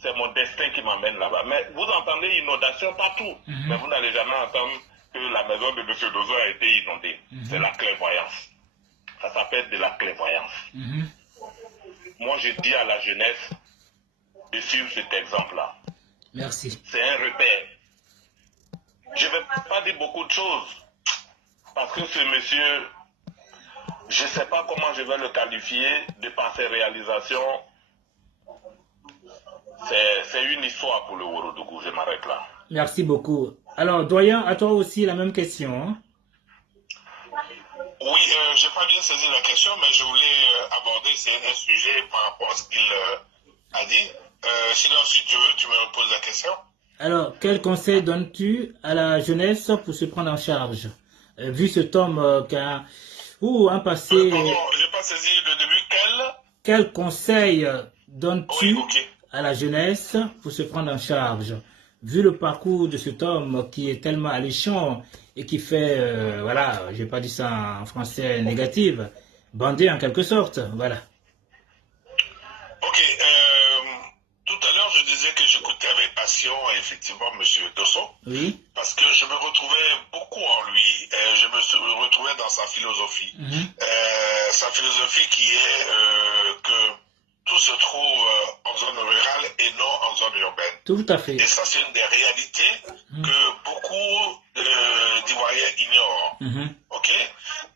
c'est mon destin qui m'amène là-bas. Mais vous entendez inondation partout. Mais vous n'allez jamais entendre que la maison de M. Dosso a été inondée. C'est la clairvoyance. Ça s'appelle de la clairvoyance. Moi, je dis à la jeunesse de suivre cet exemple-là. Merci. C'est un repère. Je ne vais pas dire beaucoup de choses. Parce que ce monsieur, je ne sais pas comment je vais le qualifier de par ses réalisations. C'est une histoire pour le Worodougou, je m'arrête là. Merci beaucoup. Alors, doyen, à toi aussi la même question. Hein? Oui, j'ai pas bien saisi la question, mais je voulais aborder un sujet par rapport à ce qu'il a dit. Sinon, si tu veux, tu me reposes la question. Alors, quel conseil donnes-tu à la jeunesse pour se prendre en charge? Vu ce tome ou un passé, Pardon, j'ai pas saisi le début. quel conseil Oui, donnes-tu ok. à la jeunesse pour se prendre en charge? Vu le parcours de cet homme qui est tellement alléchant et qui fait, voilà, je vais pas dire ça en français négatif, bandé en quelque sorte, voilà. Ok, tout à l'heure, je disais que j'écoutais avec passion, effectivement, M. Dosso, Oui. parce que je me retrouvais beaucoup en lui. Je me retrouvais dans sa philosophie. Sa philosophie qui est que tout se trouve en zone rurale et non en zone urbaine. Tout à fait. Et ça, c'est une des réalités que beaucoup d'Ivoiriens ignorent. Ok?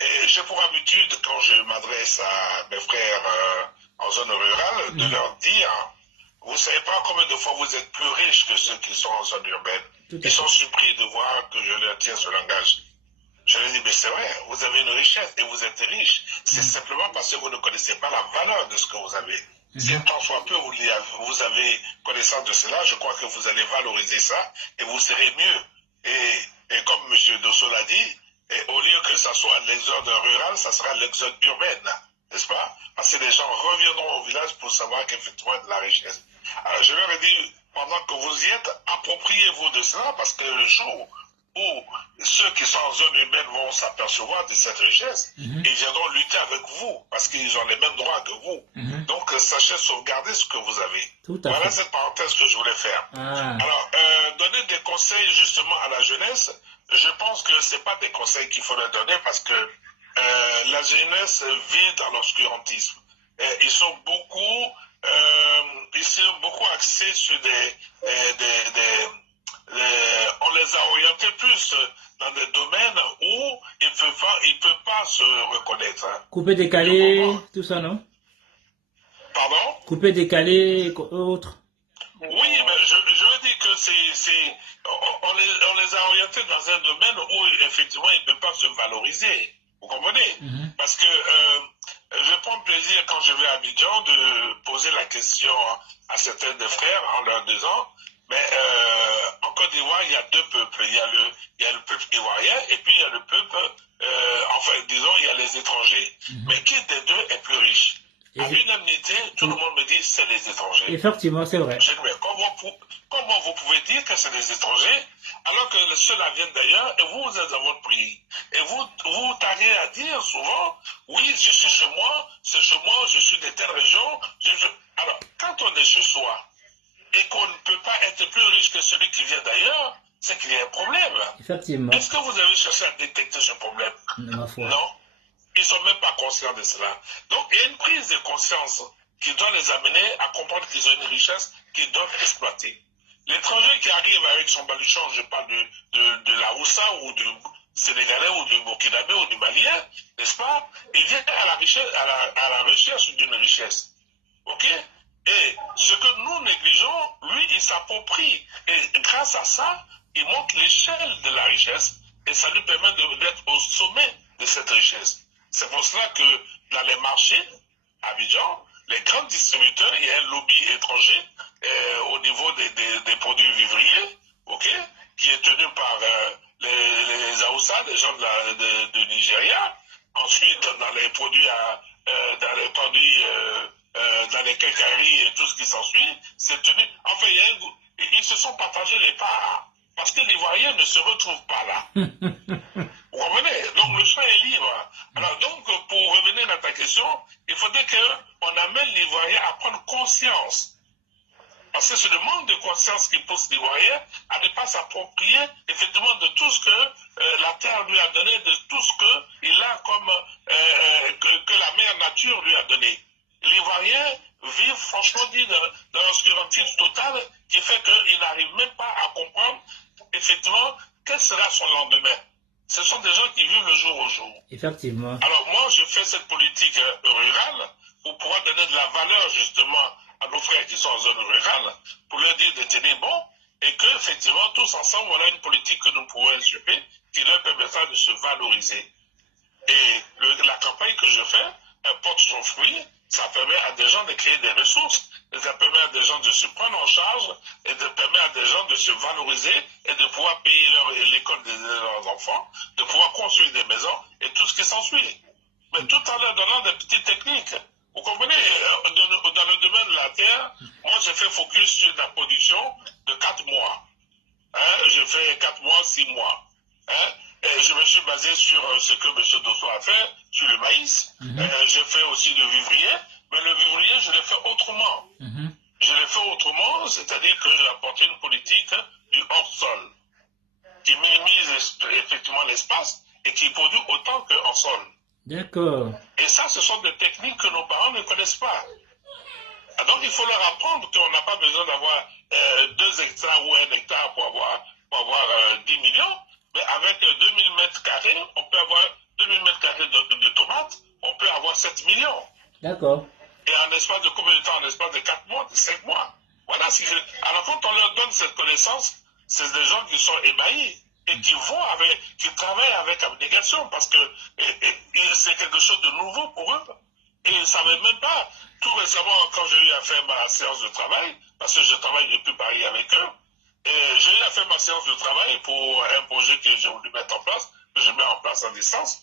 Et j'ai pour habitude, quand je m'adresse à mes frères en zone rurale, de leur dire, vous ne savez pas combien de fois vous êtes plus riches que ceux qui sont en zone urbaine. Ils sont surpris de voir que je leur tiens ce langage. Je leur dis, mais c'est vrai, vous avez une richesse et vous êtes riche. C'est simplement parce que vous ne connaissez pas la valeur de ce que vous avez. Si tant soit peu vous avez connaissance de cela, je crois que vous allez valoriser ça et vous serez mieux. Et comme M. Dosso l'a dit, au lieu que ça soit l'exode rural, ça sera l'exode urbaine, n'est-ce pas? Parce que les gens reviendront au village pour savoir qu'effectivement il y a de la richesse. Alors je leur ai dit, pendant que vous y êtes, appropriez-vous de cela, parce que le jour où ceux qui sont en zone urbaine vont s'apercevoir de cette richesse, ils viendront lutter avec vous, parce qu'ils ont les mêmes droits que vous. Donc, sachez sauvegarder ce que vous avez. Voilà cette parenthèse que je voulais faire. Alors, donner des conseils justement à la jeunesse, je pense que ce n'est pas des conseils qu'il faudrait donner, parce que la jeunesse vit dans l'obscurantisme. Ils sont beaucoup axés sur on les a orientés plus dans des domaines où ils ne peuvent pas se reconnaître. Couper, décaler, tout ça, non? Pardon? Couper, décaler, autre. Oui, mais je veux dire que on les a orientés dans un domaine où effectivement ils ne peuvent pas se valoriser. Vous comprenez? Parce que je prends plaisir quand je vais à Abidjan de poser la question à certains des frères en leur disant, mais en Côte d'Ivoire, il y a deux peuples. Il y a le peuple ivoirien et puis il y a le peuple, enfin disons, il y a les étrangers. Mais qui des deux est plus riche? À l'unanimité, tout le monde me dit c'est les étrangers. Effectivement, c'est vrai. Je dis, mais comment vous pouvez dire que c'est les étrangers alors que ceux-là viennent d'ailleurs et vous êtes dans votre pays? Et vous tardez à dire souvent, oui, je suis chez moi, c'est chez moi, je suis de telle région. Alors, quand on est chez soi et qu'on ne peut pas être plus riche que celui qui vient d'ailleurs, c'est qu'il y a un problème. Effectivement. Est-ce que vous avez cherché à détecter ce problème? Ma foi. Non. Ils ne sont même pas conscients de cela. Donc, il y a une prise de conscience qui doit les amener à comprendre qu'ils ont une richesse qu'ils doivent exploiter. L'étranger qui arrive avec son baluchon, je parle de la Houssa ou du Sénégalais ou du Burkinabé ou du Malien, n'est-ce pas? Il vient à la recherche d'une richesse. Ok? Et ce que nous négligeons, lui, il s'approprie. Et grâce à ça, il monte l'échelle de la richesse et ça lui permet d'être au sommet de cette richesse. C'est pour cela que dans les marchés, à Abidjan, les grands distributeurs, il y a un lobby étranger au niveau des produits vivriers, ok, qui est tenu par les Aoussa, les gens de Nigeria. Ensuite, dans les produits, dans les quincailleries et tout ce qui s'ensuit, c'est tenu. Enfin, ils se sont partagés les parts parce que l'Ivoirien ne se retrouve pas là. Vous comprenez? Donc le choix est libre. Alors donc, pour revenir à ta question, il faudrait qu'on amène l'Ivoirien à prendre conscience. Parce que c'est le manque de conscience qui pousse l'Ivoirien à ne pas s'approprier effectivement de tout ce que la terre lui a donné, de tout ce qu'il a comme que la mère nature lui a donné. L'Ivoirien vit franchement dit dans l'obscurantisme total qui fait qu'il n'arrive même pas à comprendre effectivement quel sera son lendemain. Ce sont des gens qui vivent le jour au jour. Effectivement. Alors moi, je fais cette politique rurale pour pouvoir donner de la valeur justement à nos frères qui sont en zone rurale, pour leur dire de tenir bon. et que effectivement tous ensemble, voilà une politique que nous pouvons insuffler qui leur permettra de se valoriser. Et la campagne que je fais, elle porte son fruit, ça permet à des gens de créer des ressources, et ça permet à des gens de se prendre en charge, et ça permet à des gens de se valoriser, et de pouvoir payer l'école de leurs enfants, de pouvoir construire des maisons, et tout ce qui s'ensuit. Mais tout en leur donnant des petites techniques. Vous comprenez, dans le domaine de la terre, moi j'ai fait focus sur la production de 4 mois. Hein, j'ai fait 4 mois, 6 mois. Hein, et je me suis basé sur ce que M. Dosso a fait, sur le maïs. J'ai fait aussi le vivrier, mais le vivrier, je l'ai fait autrement. Je l'ai fait autrement, c'est-à-dire que j'ai apporté une politique du hors-sol, qui minimise effectivement l'espace et qui produit autant qu'en sol. D'accord. Et ça, ce sont des techniques que nos parents ne connaissent pas. Donc, il faut leur apprendre qu'on n'a pas besoin d'avoir 2 hectares ou 1 hectare pour avoir 10 millions. Mais avec 2000 mètres carrés, on peut avoir 2000 mètres carrés de tomates, on peut avoir 7 millions. D'accord. Et en espace de combien de temps? En espace de 4 mois, de 5 mois. Voilà. Alors, quand on leur donne cette connaissance, c'est des gens qui sont ébahis et qui travaillent avec abnégation parce que c'est quelque chose de nouveau pour eux. Et ils ne savaient même pas. Tout récemment, quand j'ai eu à faire ma séance de travail, parce que je travaille depuis Paris avec eux, et j'ai eu à faire ma séance de travail pour un projet que j'ai voulu mettre en place, que je mets en place en distance.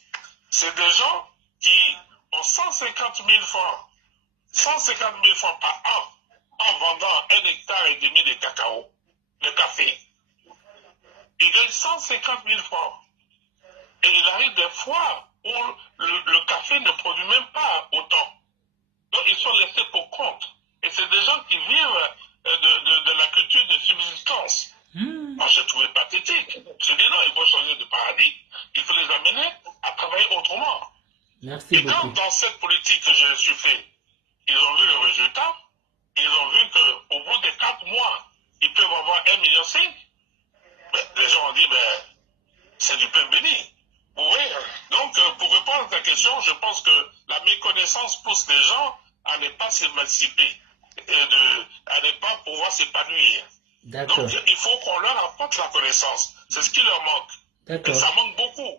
C'est des gens qui ont 150 000 francs, 150 000 francs par an en vendant 1,5 hectare de cacao, de café. Ils gagnent 150 000 francs. Et il arrive des fois où le café ne produit même pas autant. Donc ils sont laissés pour compte. Et c'est des gens qui vivent de la culture de subsistance. Moi, j'ai trouvé pathétique. J'ai dit non, il faut changer de paradigme. Il faut les amener à travailler autrement. Merci Et beaucoup. dans cette politique que j'ai su faire, ils ont vu le résultat. Ils ont vu qu'au bout de 4 mois, ils peuvent avoir 1,5 million. Mais les gens ont dit, c'est du pain béni. Oui. Donc, pour répondre à ta question, je pense que la méconnaissance pousse les gens à ne pas s'émanciper et à ne pas pouvoir s'épanouir. D'accord. Donc, il faut qu'on leur apporte la connaissance. C'est ce qui leur manque. D'accord. Et ça manque beaucoup.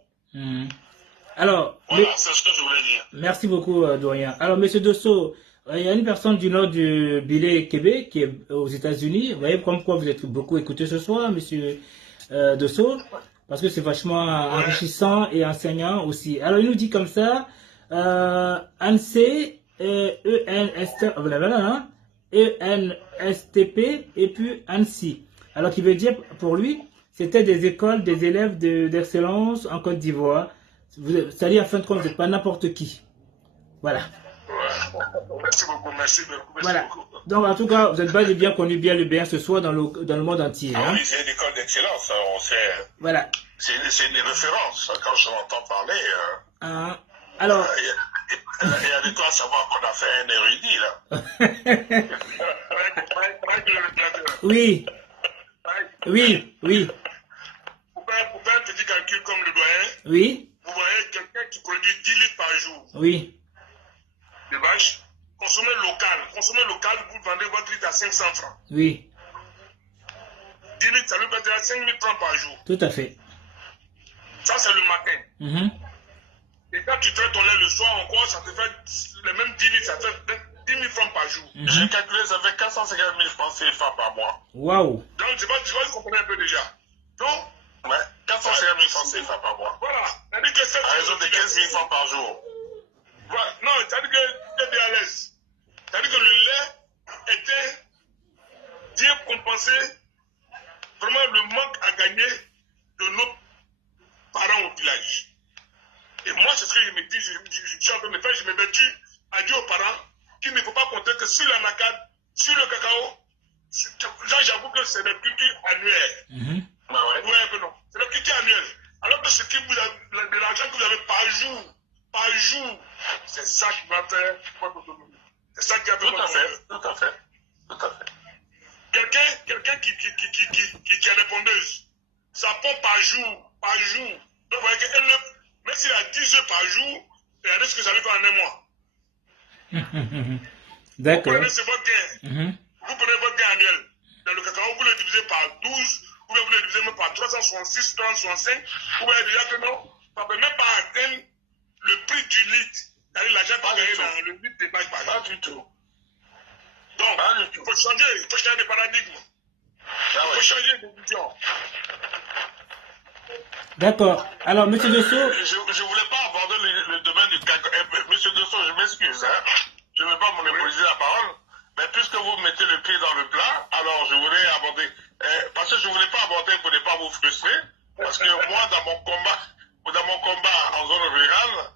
Alors, Voilà, c'est ce que je voulais dire. merci beaucoup, Dorian. Alors, Monsieur Dosso, il y a une personne du nord du Bilé, Québec, qui est aux États-Unis. Vous voyez comme quoi vous êtes beaucoup écouté ce soir, Monsieur Dosso, parce que c'est vachement enrichissant et enseignant aussi. Alors, il nous dit comme ça, ANSI, ENSTP et puis ANSI. Alors, qui veut dire pour lui, c'était des écoles, des élèves d'excellence en Côte d'Ivoire. C'est-à-dire, en fin de compte, vous n'êtes pas n'importe qui. Voilà. Merci beaucoup, merci beaucoup. Voilà. Donc, en tout cas, vous êtes bien connu, bien le bien ce soir dans le monde entier. Ah hein. oui, c'est une école d'excellence. On sait. Voilà. C'est une référence. Quand je l'entends parler, Alors, il y a de quoi savoir qu'on a fait un érudit, là. oui, oui, Pour faire un petit calcul comme le doyen, oui, vous voyez quelqu'un qui produit 10 litres par jour oui, de vache, consommez local, vous vendez votre litre à 500 francs. oui, 10 litres, ça lui coûte 5 000 francs par jour. tout à fait. Ça, c'est le matin. Mhm. Et quand tu traites ton lait le soir encore, ça te fait les mêmes 10 litres, ça fait 10 000 francs par jour. J'ai calculé, ça fait 450 000 francs CFA par mois. Waouh. Donc, je vois, vous comprenez un peu déjà. Donc, 450 000 francs CFA par mois. Voilà. C'est-à-dire que c'est à raison de 15 000 francs par jour. Voilà. Non, c'est-à-dire que tu es à l'aise. C'est-à-dire que le lait était bien compensé, vraiment le manque à gagner de nos parents au village. Et moi, c'est ce que je me dis, je suis en train de faire, je me bats à dire aux parents qu'il ne faut pas compter que sur l'anacade, sur le cacao, j'avoue que c'est des cultures annuelles. Ouais, que non. C'est des cultures annuelles. Alors que ce qui vous a, de l'argent que vous avez par jour, c'est ça qui va faire votre autonomie. C'est ça qui va faire votre autonomie. Tout à fait. Quelqu'un qui est répondeuse, ça pompe par jour. Donc, vous voyez qu'elle ne. Même s'il a 10 œufs par jour, regardez ce que ça lui fait en un mois. D'accord. Vous prenez votre gain. Vous prenez votre gain annuel de dans le cacao, vous le divisez par 12, ou bien vous le divisez même par 366, 365, vous voyez déjà que non, ça ne peut même pas atteindre le prix du litre. C'est-à-dire l'argent qu'on gagne dans le litre de base, pas du tout. Donc, il faut changer de paradigme. Il faut changer de vision. D'accord. Alors, monsieur Dosso. Je ne voulais pas aborder le domaine du cacao. Monsieur Dosso, je m'excuse. Hein. Je ne veux pas monopoliser la parole. Mais puisque vous mettez le pied dans le plat, alors je voulais aborder. Parce que je ne voulais pas aborder pour ne pas vous frustrer. Parce que moi, dans mon combat en zone rurale,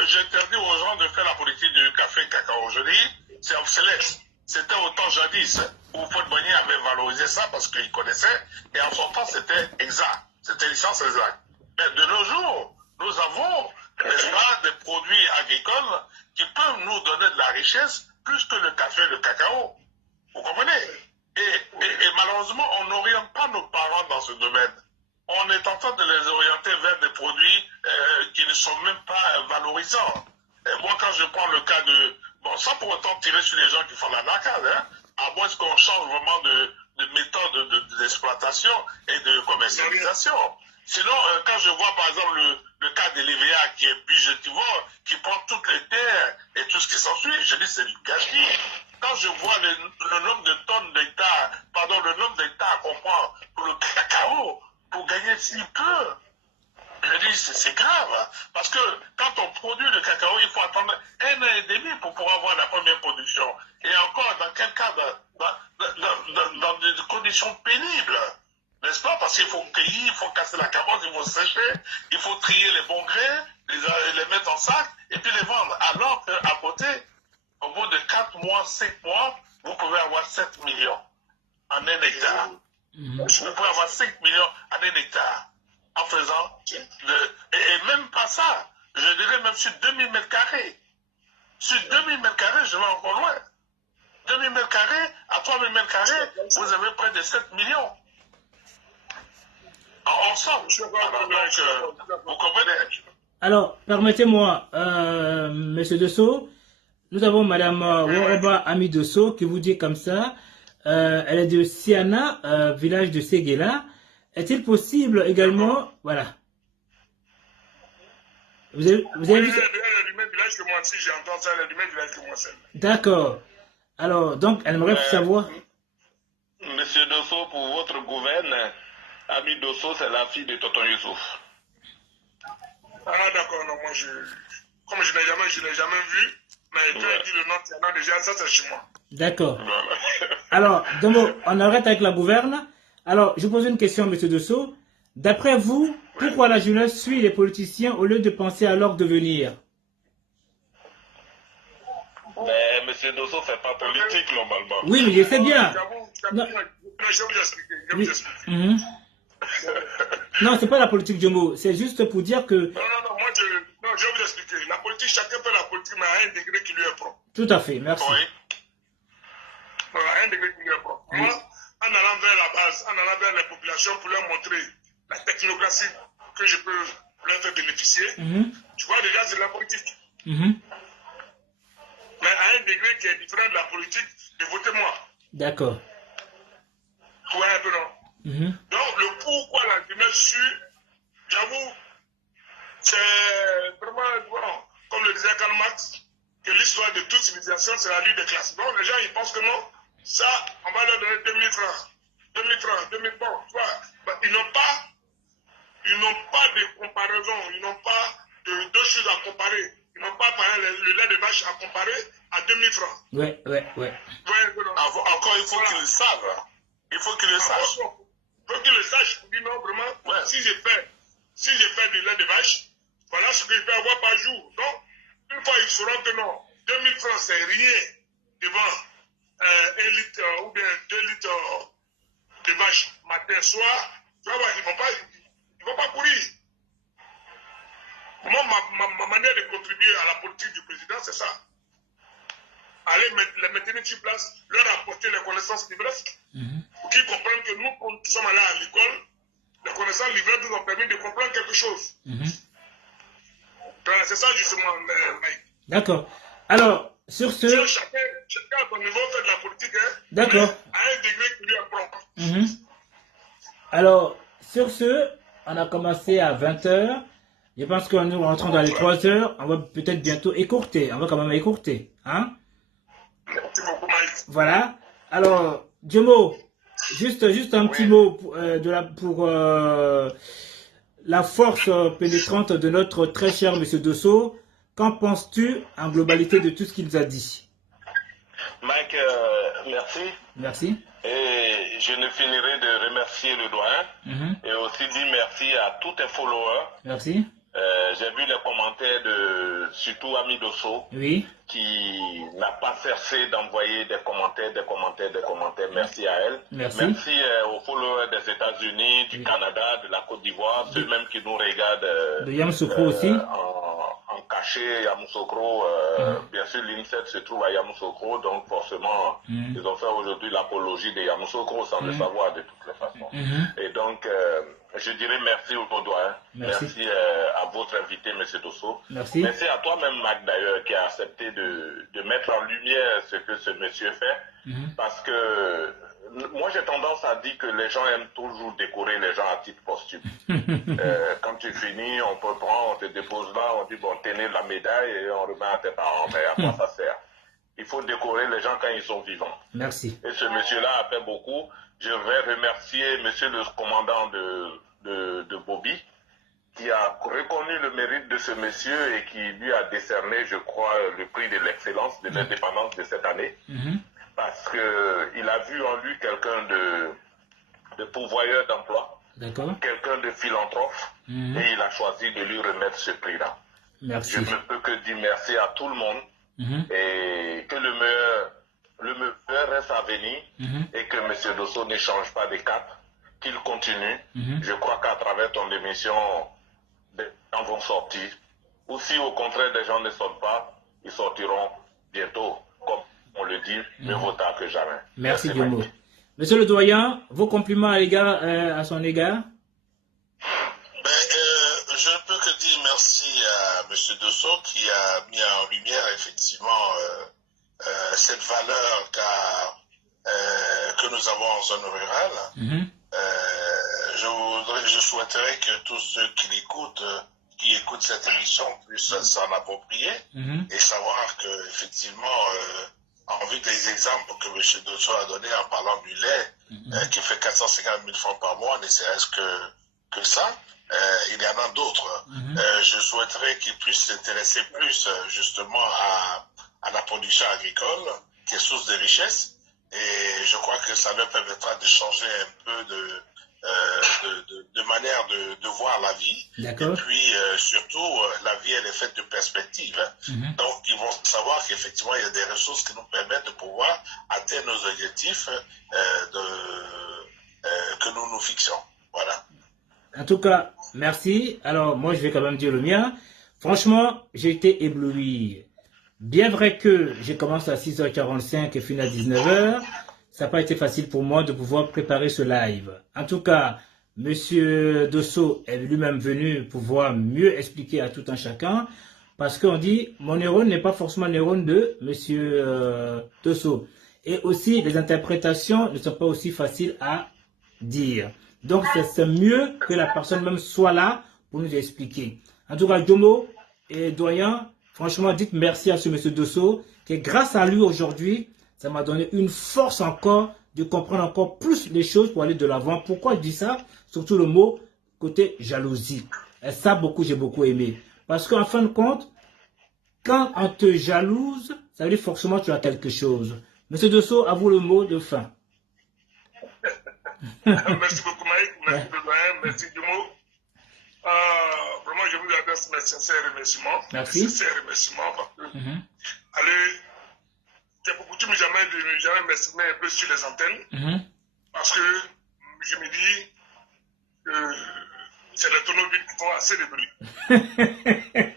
j'interdis aux gens de faire la politique du café cacao. Je dis, c'est obsolète. C'était autant jadis où Paul Bonnier avait valorisé ça parce qu'il connaissait. Et en son temps, c'était exact. C'était licence exacte. Mais de nos jours, nous avons, n'est-ce pas, des produits agricoles qui peuvent nous donner de la richesse plus que le café et le cacao. Vous comprenez? Et malheureusement, on n'oriente pas nos parents dans ce domaine. On est en train de les orienter vers des produits qui ne sont même pas valorisants. Et moi, quand je prends le cas de... Bon, sans pour autant tirer sur les gens qui font la nacade, hein, à moins qu'on change vraiment de méthode d'exploitation et de commercialisation. Sinon, quand je vois par exemple le cas de l'EVA qui est budgétivore, qui prend toutes les terres et tout ce qui s'ensuit, je dis c'est du gâchis. Quand je vois le nombre de tonnes d'hectares, le nombre d'hectares qu'on prend pour le cacao, pour gagner si peu, je dis c'est grave. Parce que quand on produit le cacao, il faut attendre 1 an et demi pour pouvoir avoir la première production. Et encore, dans quel cas, dans des conditions pénibles. N'est-ce pas? Parce qu'il faut cueillir, il faut casser la carotte, il faut sécher, il faut trier les bons grains, les mettre en sac et puis les vendre. Alors qu'à côté, au bout de 4 mois, 5 mois, vous pouvez avoir 7 millions en 1 hectare. Vous pouvez avoir 5 millions en 1 hectare en faisant et même pas ça. Je dirais même sur 2000 mètres carrés. Sur 2000 mètres carrés, je vais encore loin. 2000 mètres carrés à 3000 mètres carrés, vous avez près de 7 millions. Ensemble, vous comprenez? Alors, permettez-moi, monsieur Dosso, nous avons madame Woroba Ami Dosso qui vous dit comme ça, elle est de Siana, village de Séguéla. Est-il possible également, voilà. Vous avez vu ça? Elle est du même village que moi, si j'entends ça, elle est du même village que moi. D'accord. Alors, donc, elle aimerait savoir. Monsieur Dosso, pour votre gouverne, Ami Dosso, c'est la fille de Tonton Youssouf. Ah d'accord, non, moi comme je n'ai jamais vu, mais tu as dit le nom, tu en as déjà, ça c'est chez moi. D'accord. Alors, Domo, on arrête avec la gouverne. Alors, je pose une question, monsieur Dosso. D'après vous, pourquoi la jeunesse suit les politiciens au lieu de penser à leur devenir? Mais monsieur Dosso, c'est pas politique normalement. Oui, mais je sais bien. Je vais vous expliquer. Non, c'est pas la politique Jumbo, c'est juste pour dire que... Non, je vais vous expliquer. La politique, chacun fait la politique, mais à un degré qui lui est propre. Tout à fait, merci. Oui. Voilà, à un degré qui lui est propre. Moi, en allant vers la base, en allant vers les populations pour leur montrer la technocratie que je peux leur faire bénéficier, tu vois déjà, c'est la politique. Mais à un degré qui est différent de la politique, de voter moi. D'accord. Ouais, un peu non. Donc, le pourquoi la jeunesse suit, j'avoue, c'est vraiment, bon, comme le disait Karl Marx, que l'histoire de toute civilisation, c'est la lutte des classes. Donc, les gens, ils pensent que non, ça, on va leur donner 2000 francs, 2000 francs, 2000 francs, tu vois. Ils n'ont pas de comparaison, ils n'ont pas deux choses à comparer. Ils n'ont pas, par exemple, le lait de vache à comparer à 2000 francs. Ouais. Encore, il faut qu'ils le savent. Il faut qu'ils le sachent. Il faut qu'ils le sachent. Pour dire non, vraiment, si je fais du lait de vache, voilà ce que je peux avoir par jour. Donc, une fois ils sauront que non, 2000 francs, c'est rien devant 1 litre ou bien 2 litres de vache matin, soir. Tu vois, ils ne vont pas courir. Moi, ma manière de contribuer à la politique du président, c'est ça. Aller les maintenir sur place, leur apporter les connaissances livresques, pour qu'ils comprennent que nous, quand nous sommes allés à l'école, les connaissances livresques nous ont permis de comprendre quelque chose. C'est ça justement, Mike. D'accord. Alors, sur ce... Chacun à son niveau fait de la politique, hein, d'accord. à un degré qui lui est propre. Mhm. Alors, sur ce, on a commencé à 20h. Je pense que nous rentrons dans les 3h. On va peut-être bientôt écourter. On va quand même écourter. Hein? Merci beaucoup, Mike. Voilà. Alors, Diomo, juste un petit mot pour, la force pénétrante de notre très cher Monsieur Dosso. Qu'en penses-tu en globalité de tout ce qu'il nous a dit? Mike, merci. Merci. Et je ne finirai de remercier le doyen et aussi dire merci à tous tes followers. Merci. J'ai vu les commentaires de surtout Ami Dosso Oui. qui n'a pas cessé d'envoyer des commentaires. Merci à elle. Merci. Merci aux followers des États-Unis, du Canada, de la Côte d'Ivoire, ceux même qui nous regardent De Yamoussoukro aussi. en cachet, Yamoussoukro. Bien sûr, l'INSET se trouve à Yamoussoukro, donc forcément, ils ont fait aujourd'hui l'apologie de Yamoussoukro sans le savoir de toutes les façons. Et donc, je dirais merci au doyen. Merci à votre invité, M. Dosso. Merci. Merci à toi-même, Mac, d'ailleurs, qui a accepté de mettre en lumière ce que ce monsieur fait. Parce que moi, j'ai tendance à dire que les gens aiment toujours décorer les gens à titre posthume. Quand tu finis, on peut prendre, on te dépose là, on dit, bon, tenez la médaille et on remet à tes parents. Mais à quoi ça sert? Il faut décorer les gens quand ils sont vivants. Merci. Et ce monsieur-là a fait beaucoup. Je vais remercier monsieur le commandant de Bobby, qui a reconnu le mérite de ce monsieur et qui lui a décerné, je crois, le prix de l'excellence de l'indépendance de cette année. Parce qu'il a vu en lui quelqu'un de pourvoyeur d'emploi, quelqu'un de philanthrope, et il a choisi de lui remettre ce prix-là. Merci. Je ne peux que dire merci à tout le monde et que le meilleur reste à venir et que M. Dosso ne change pas de cap, qu'il continue. Je crois qu'à travers ton émission, des gens vont sortir. Ou si au contraire des gens ne sortent pas, ils sortiront bientôt. Comme on le dit, mieux vaut tard que jamais. Merci Diomo. Monsieur le doyen, vos compliments à son égard? Je ne peux que dire merci à M. Dosso qui a mis en lumière effectivement cette valeur que nous avons en zone rurale. Je souhaiterais que tous ceux qui écoutent cette émission puissent s'en approprier et savoir que effectivement, en vue des exemples que M. Dosso a donnés en parlant du lait, qui fait 450 000 francs par mois, ne serait-ce que ça, il y en a d'autres. Je souhaiterais qu'ils puissent s'intéresser plus justement à la production agricole, qui est source de richesse, et je crois que ça leur permettra de changer un peu de manière de voir la vie. Et puis surtout, la vie elle est faite de perspectives. Donc ils vont savoir qu'effectivement il y a des ressources qui nous permettent de pouvoir atteindre nos objectifs que nous nous fixons. Voilà. En tout cas, merci. Alors moi je vais quand même dire le mien. Franchement, j'ai été ébloui. Bien vrai que j'ai commencé à 6h45 et fini à 19h, ça n'a pas été facile pour moi de pouvoir préparer ce live. En tout cas, Monsieur Dosso est lui-même venu pouvoir mieux expliquer à tout un chacun, parce qu'on dit, mon neurone n'est pas forcément le neurone de Monsieur Dosso. Et aussi, les interprétations ne sont pas aussi faciles à dire. Donc, c'est mieux que la personne même soit là pour nous expliquer. En tout cas, Diomo et doyen, franchement, dites merci à ce monsieur Dosso, que grâce à lui aujourd'hui, ça m'a donné une force encore de comprendre encore plus les choses pour aller de l'avant. Pourquoi je dis ça? Surtout le mot côté jalousie. Et ça, j'ai beaucoup aimé. Parce qu'en fin de compte, quand on te jalouse, ça veut dire forcément que tu as quelque chose. Monsieur Dosso, à vous le mot de fin. Merci beaucoup, Mike. Merci, Doyen. Merci, Diomo. Vraiment, je vous adresse mes sincères remerciements. Merci. Mes sincères remerciements parce que, allez, j'ai beaucoup de jamais de ne jamais m'exprimer un peu sur les antennes parce que je me dis que c'est les tonneaux vides qui font assez de bruit.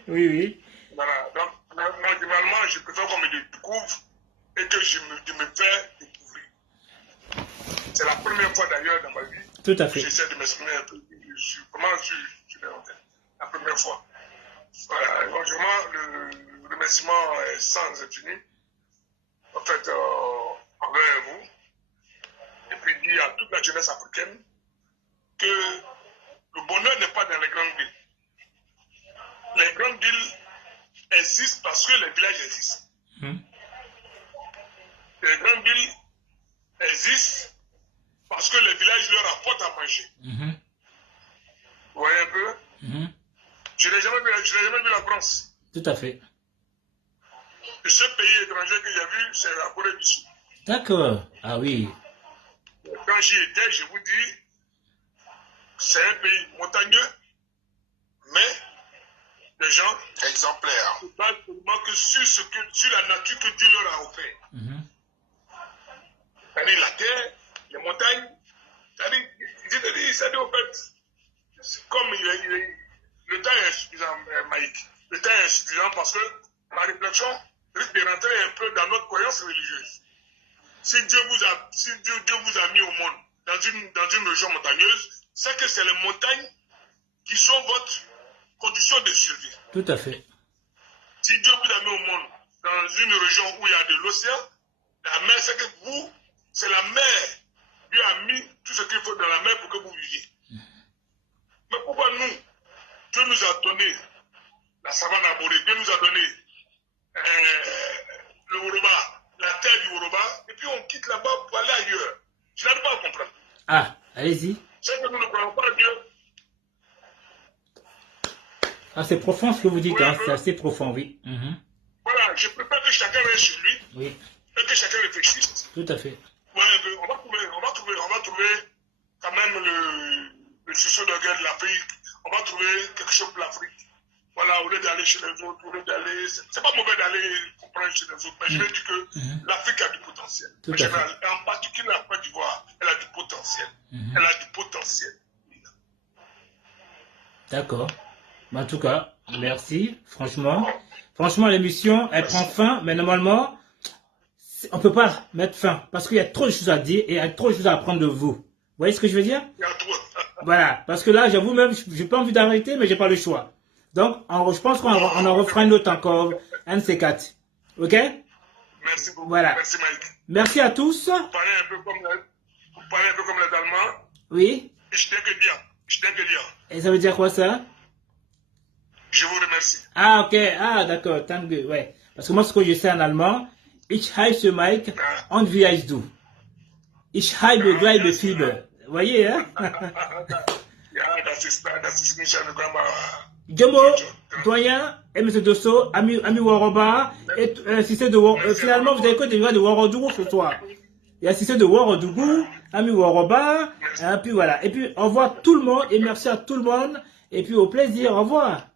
Oui. Voilà. Donc, normalement, je préfère qu'on me découvre et que je me fais découvrir. C'est la première fois d'ailleurs dans ma vie Tout à fait. que j'essaie de m'exprimer un peu comment sur les antennes. La première fois. Voilà. Donc, vraiment, le remerciement est sans infini. En fait, envers vous. Et puis dire à toute la jeunesse africaine que le bonheur n'est pas dans les grandes villes. Les grandes villes existent parce que les villages existent. Les grandes villes existent parce que les villages leur apportent à manger. Vous voyez un peu? Je n'ai jamais vu la France. Tout à fait. Le seul pays étranger que j'ai vu, c'est la Corée du Sud. D'accord. Ah oui. Quand j'y étais, je vous dis, c'est un pays montagneux, mais les gens exemplaires. ne parlent seulement que sur la nature que Dieu leur a offert. C'est-à-dire la terre, les montagnes, c'est-à-dire au fait, comme le temps est insuffisant, Mike. Le temps est insuffisant parce que ma réflexion risque de rentrer un peu dans notre croyance religieuse. Si Dieu vous a mis au monde dans une région montagneuse, c'est que c'est les montagnes qui sont votre condition de survie. Tout à fait. Si Dieu vous a mis au monde dans une région où il y a de l'océan, la mer, c'est que vous, c'est la mer. Dieu a mis tout ce qu'il faut dans la mer pour que vous viviez. Mais pourquoi nous, Dieu nous a donné la savane arborée, Dieu nous a donné le Woroba, la terre du Woroba, et puis on quitte là-bas pour aller ailleurs. Je n'arrive pas à comprendre. Ah, allez-y. C'est que nous ne croyons pas à Dieu. Ah, c'est profond ce que vous dites, hein. C'est assez profond, oui. Voilà, je préfère que chacun reste chez lui, Oui, et que chacun réfléchisse. tout à fait. Ouais, on va trouver quand même le succès de guerre de l'Afrique. On va trouver quelque chose pour l'Afrique. Voilà, au lieu d'aller chez les autres, au lieu d'aller... C'est pas mauvais d'aller comprendre chez les autres, mais je vais dire que l'Afrique a du potentiel. Tout à fait. En particulier la Côte d'Ivoire, elle a du potentiel. Elle a du potentiel. D'accord. En tout cas, merci. Franchement, l'émission, elle prend fin, mais normalement, on peut pas mettre fin parce qu'il y a trop de choses à dire et il y a trop de choses à apprendre de vous. Vous voyez ce que je veux dire? Il y a trop. Voilà, parce que là, j'avoue même, j'ai pas envie d'arrêter, mais j'ai pas le choix. Donc, je pense qu'on en refera une autre encore, un de ces quatre. Ok? Merci beaucoup. Voilà. Merci Mike. Merci à tous. Vous parlez un peu comme les Allemands. Oui. Je denke dir. Et ça veut dire quoi ça? Je vous remercie. Ah, ok. Ah, d'accord. Thank you. Ouais. Parce que moi, ce que je sais en allemand, ich heiße Mike und wie heißt du? Ich habe gleiche Fieber. Vous voyez, hein? Ja, das ist nicht eine Grammar. Jomo, doyen, et M. Dosso, ami Waroba, et Cissé de finalement, vous avez que des gars de Warodougou ce soir. Il y a Cissé de Warodougou, ami Waroba, et puis voilà. Et puis, au revoir tout le monde, et merci à tout le monde, et puis au plaisir, au revoir.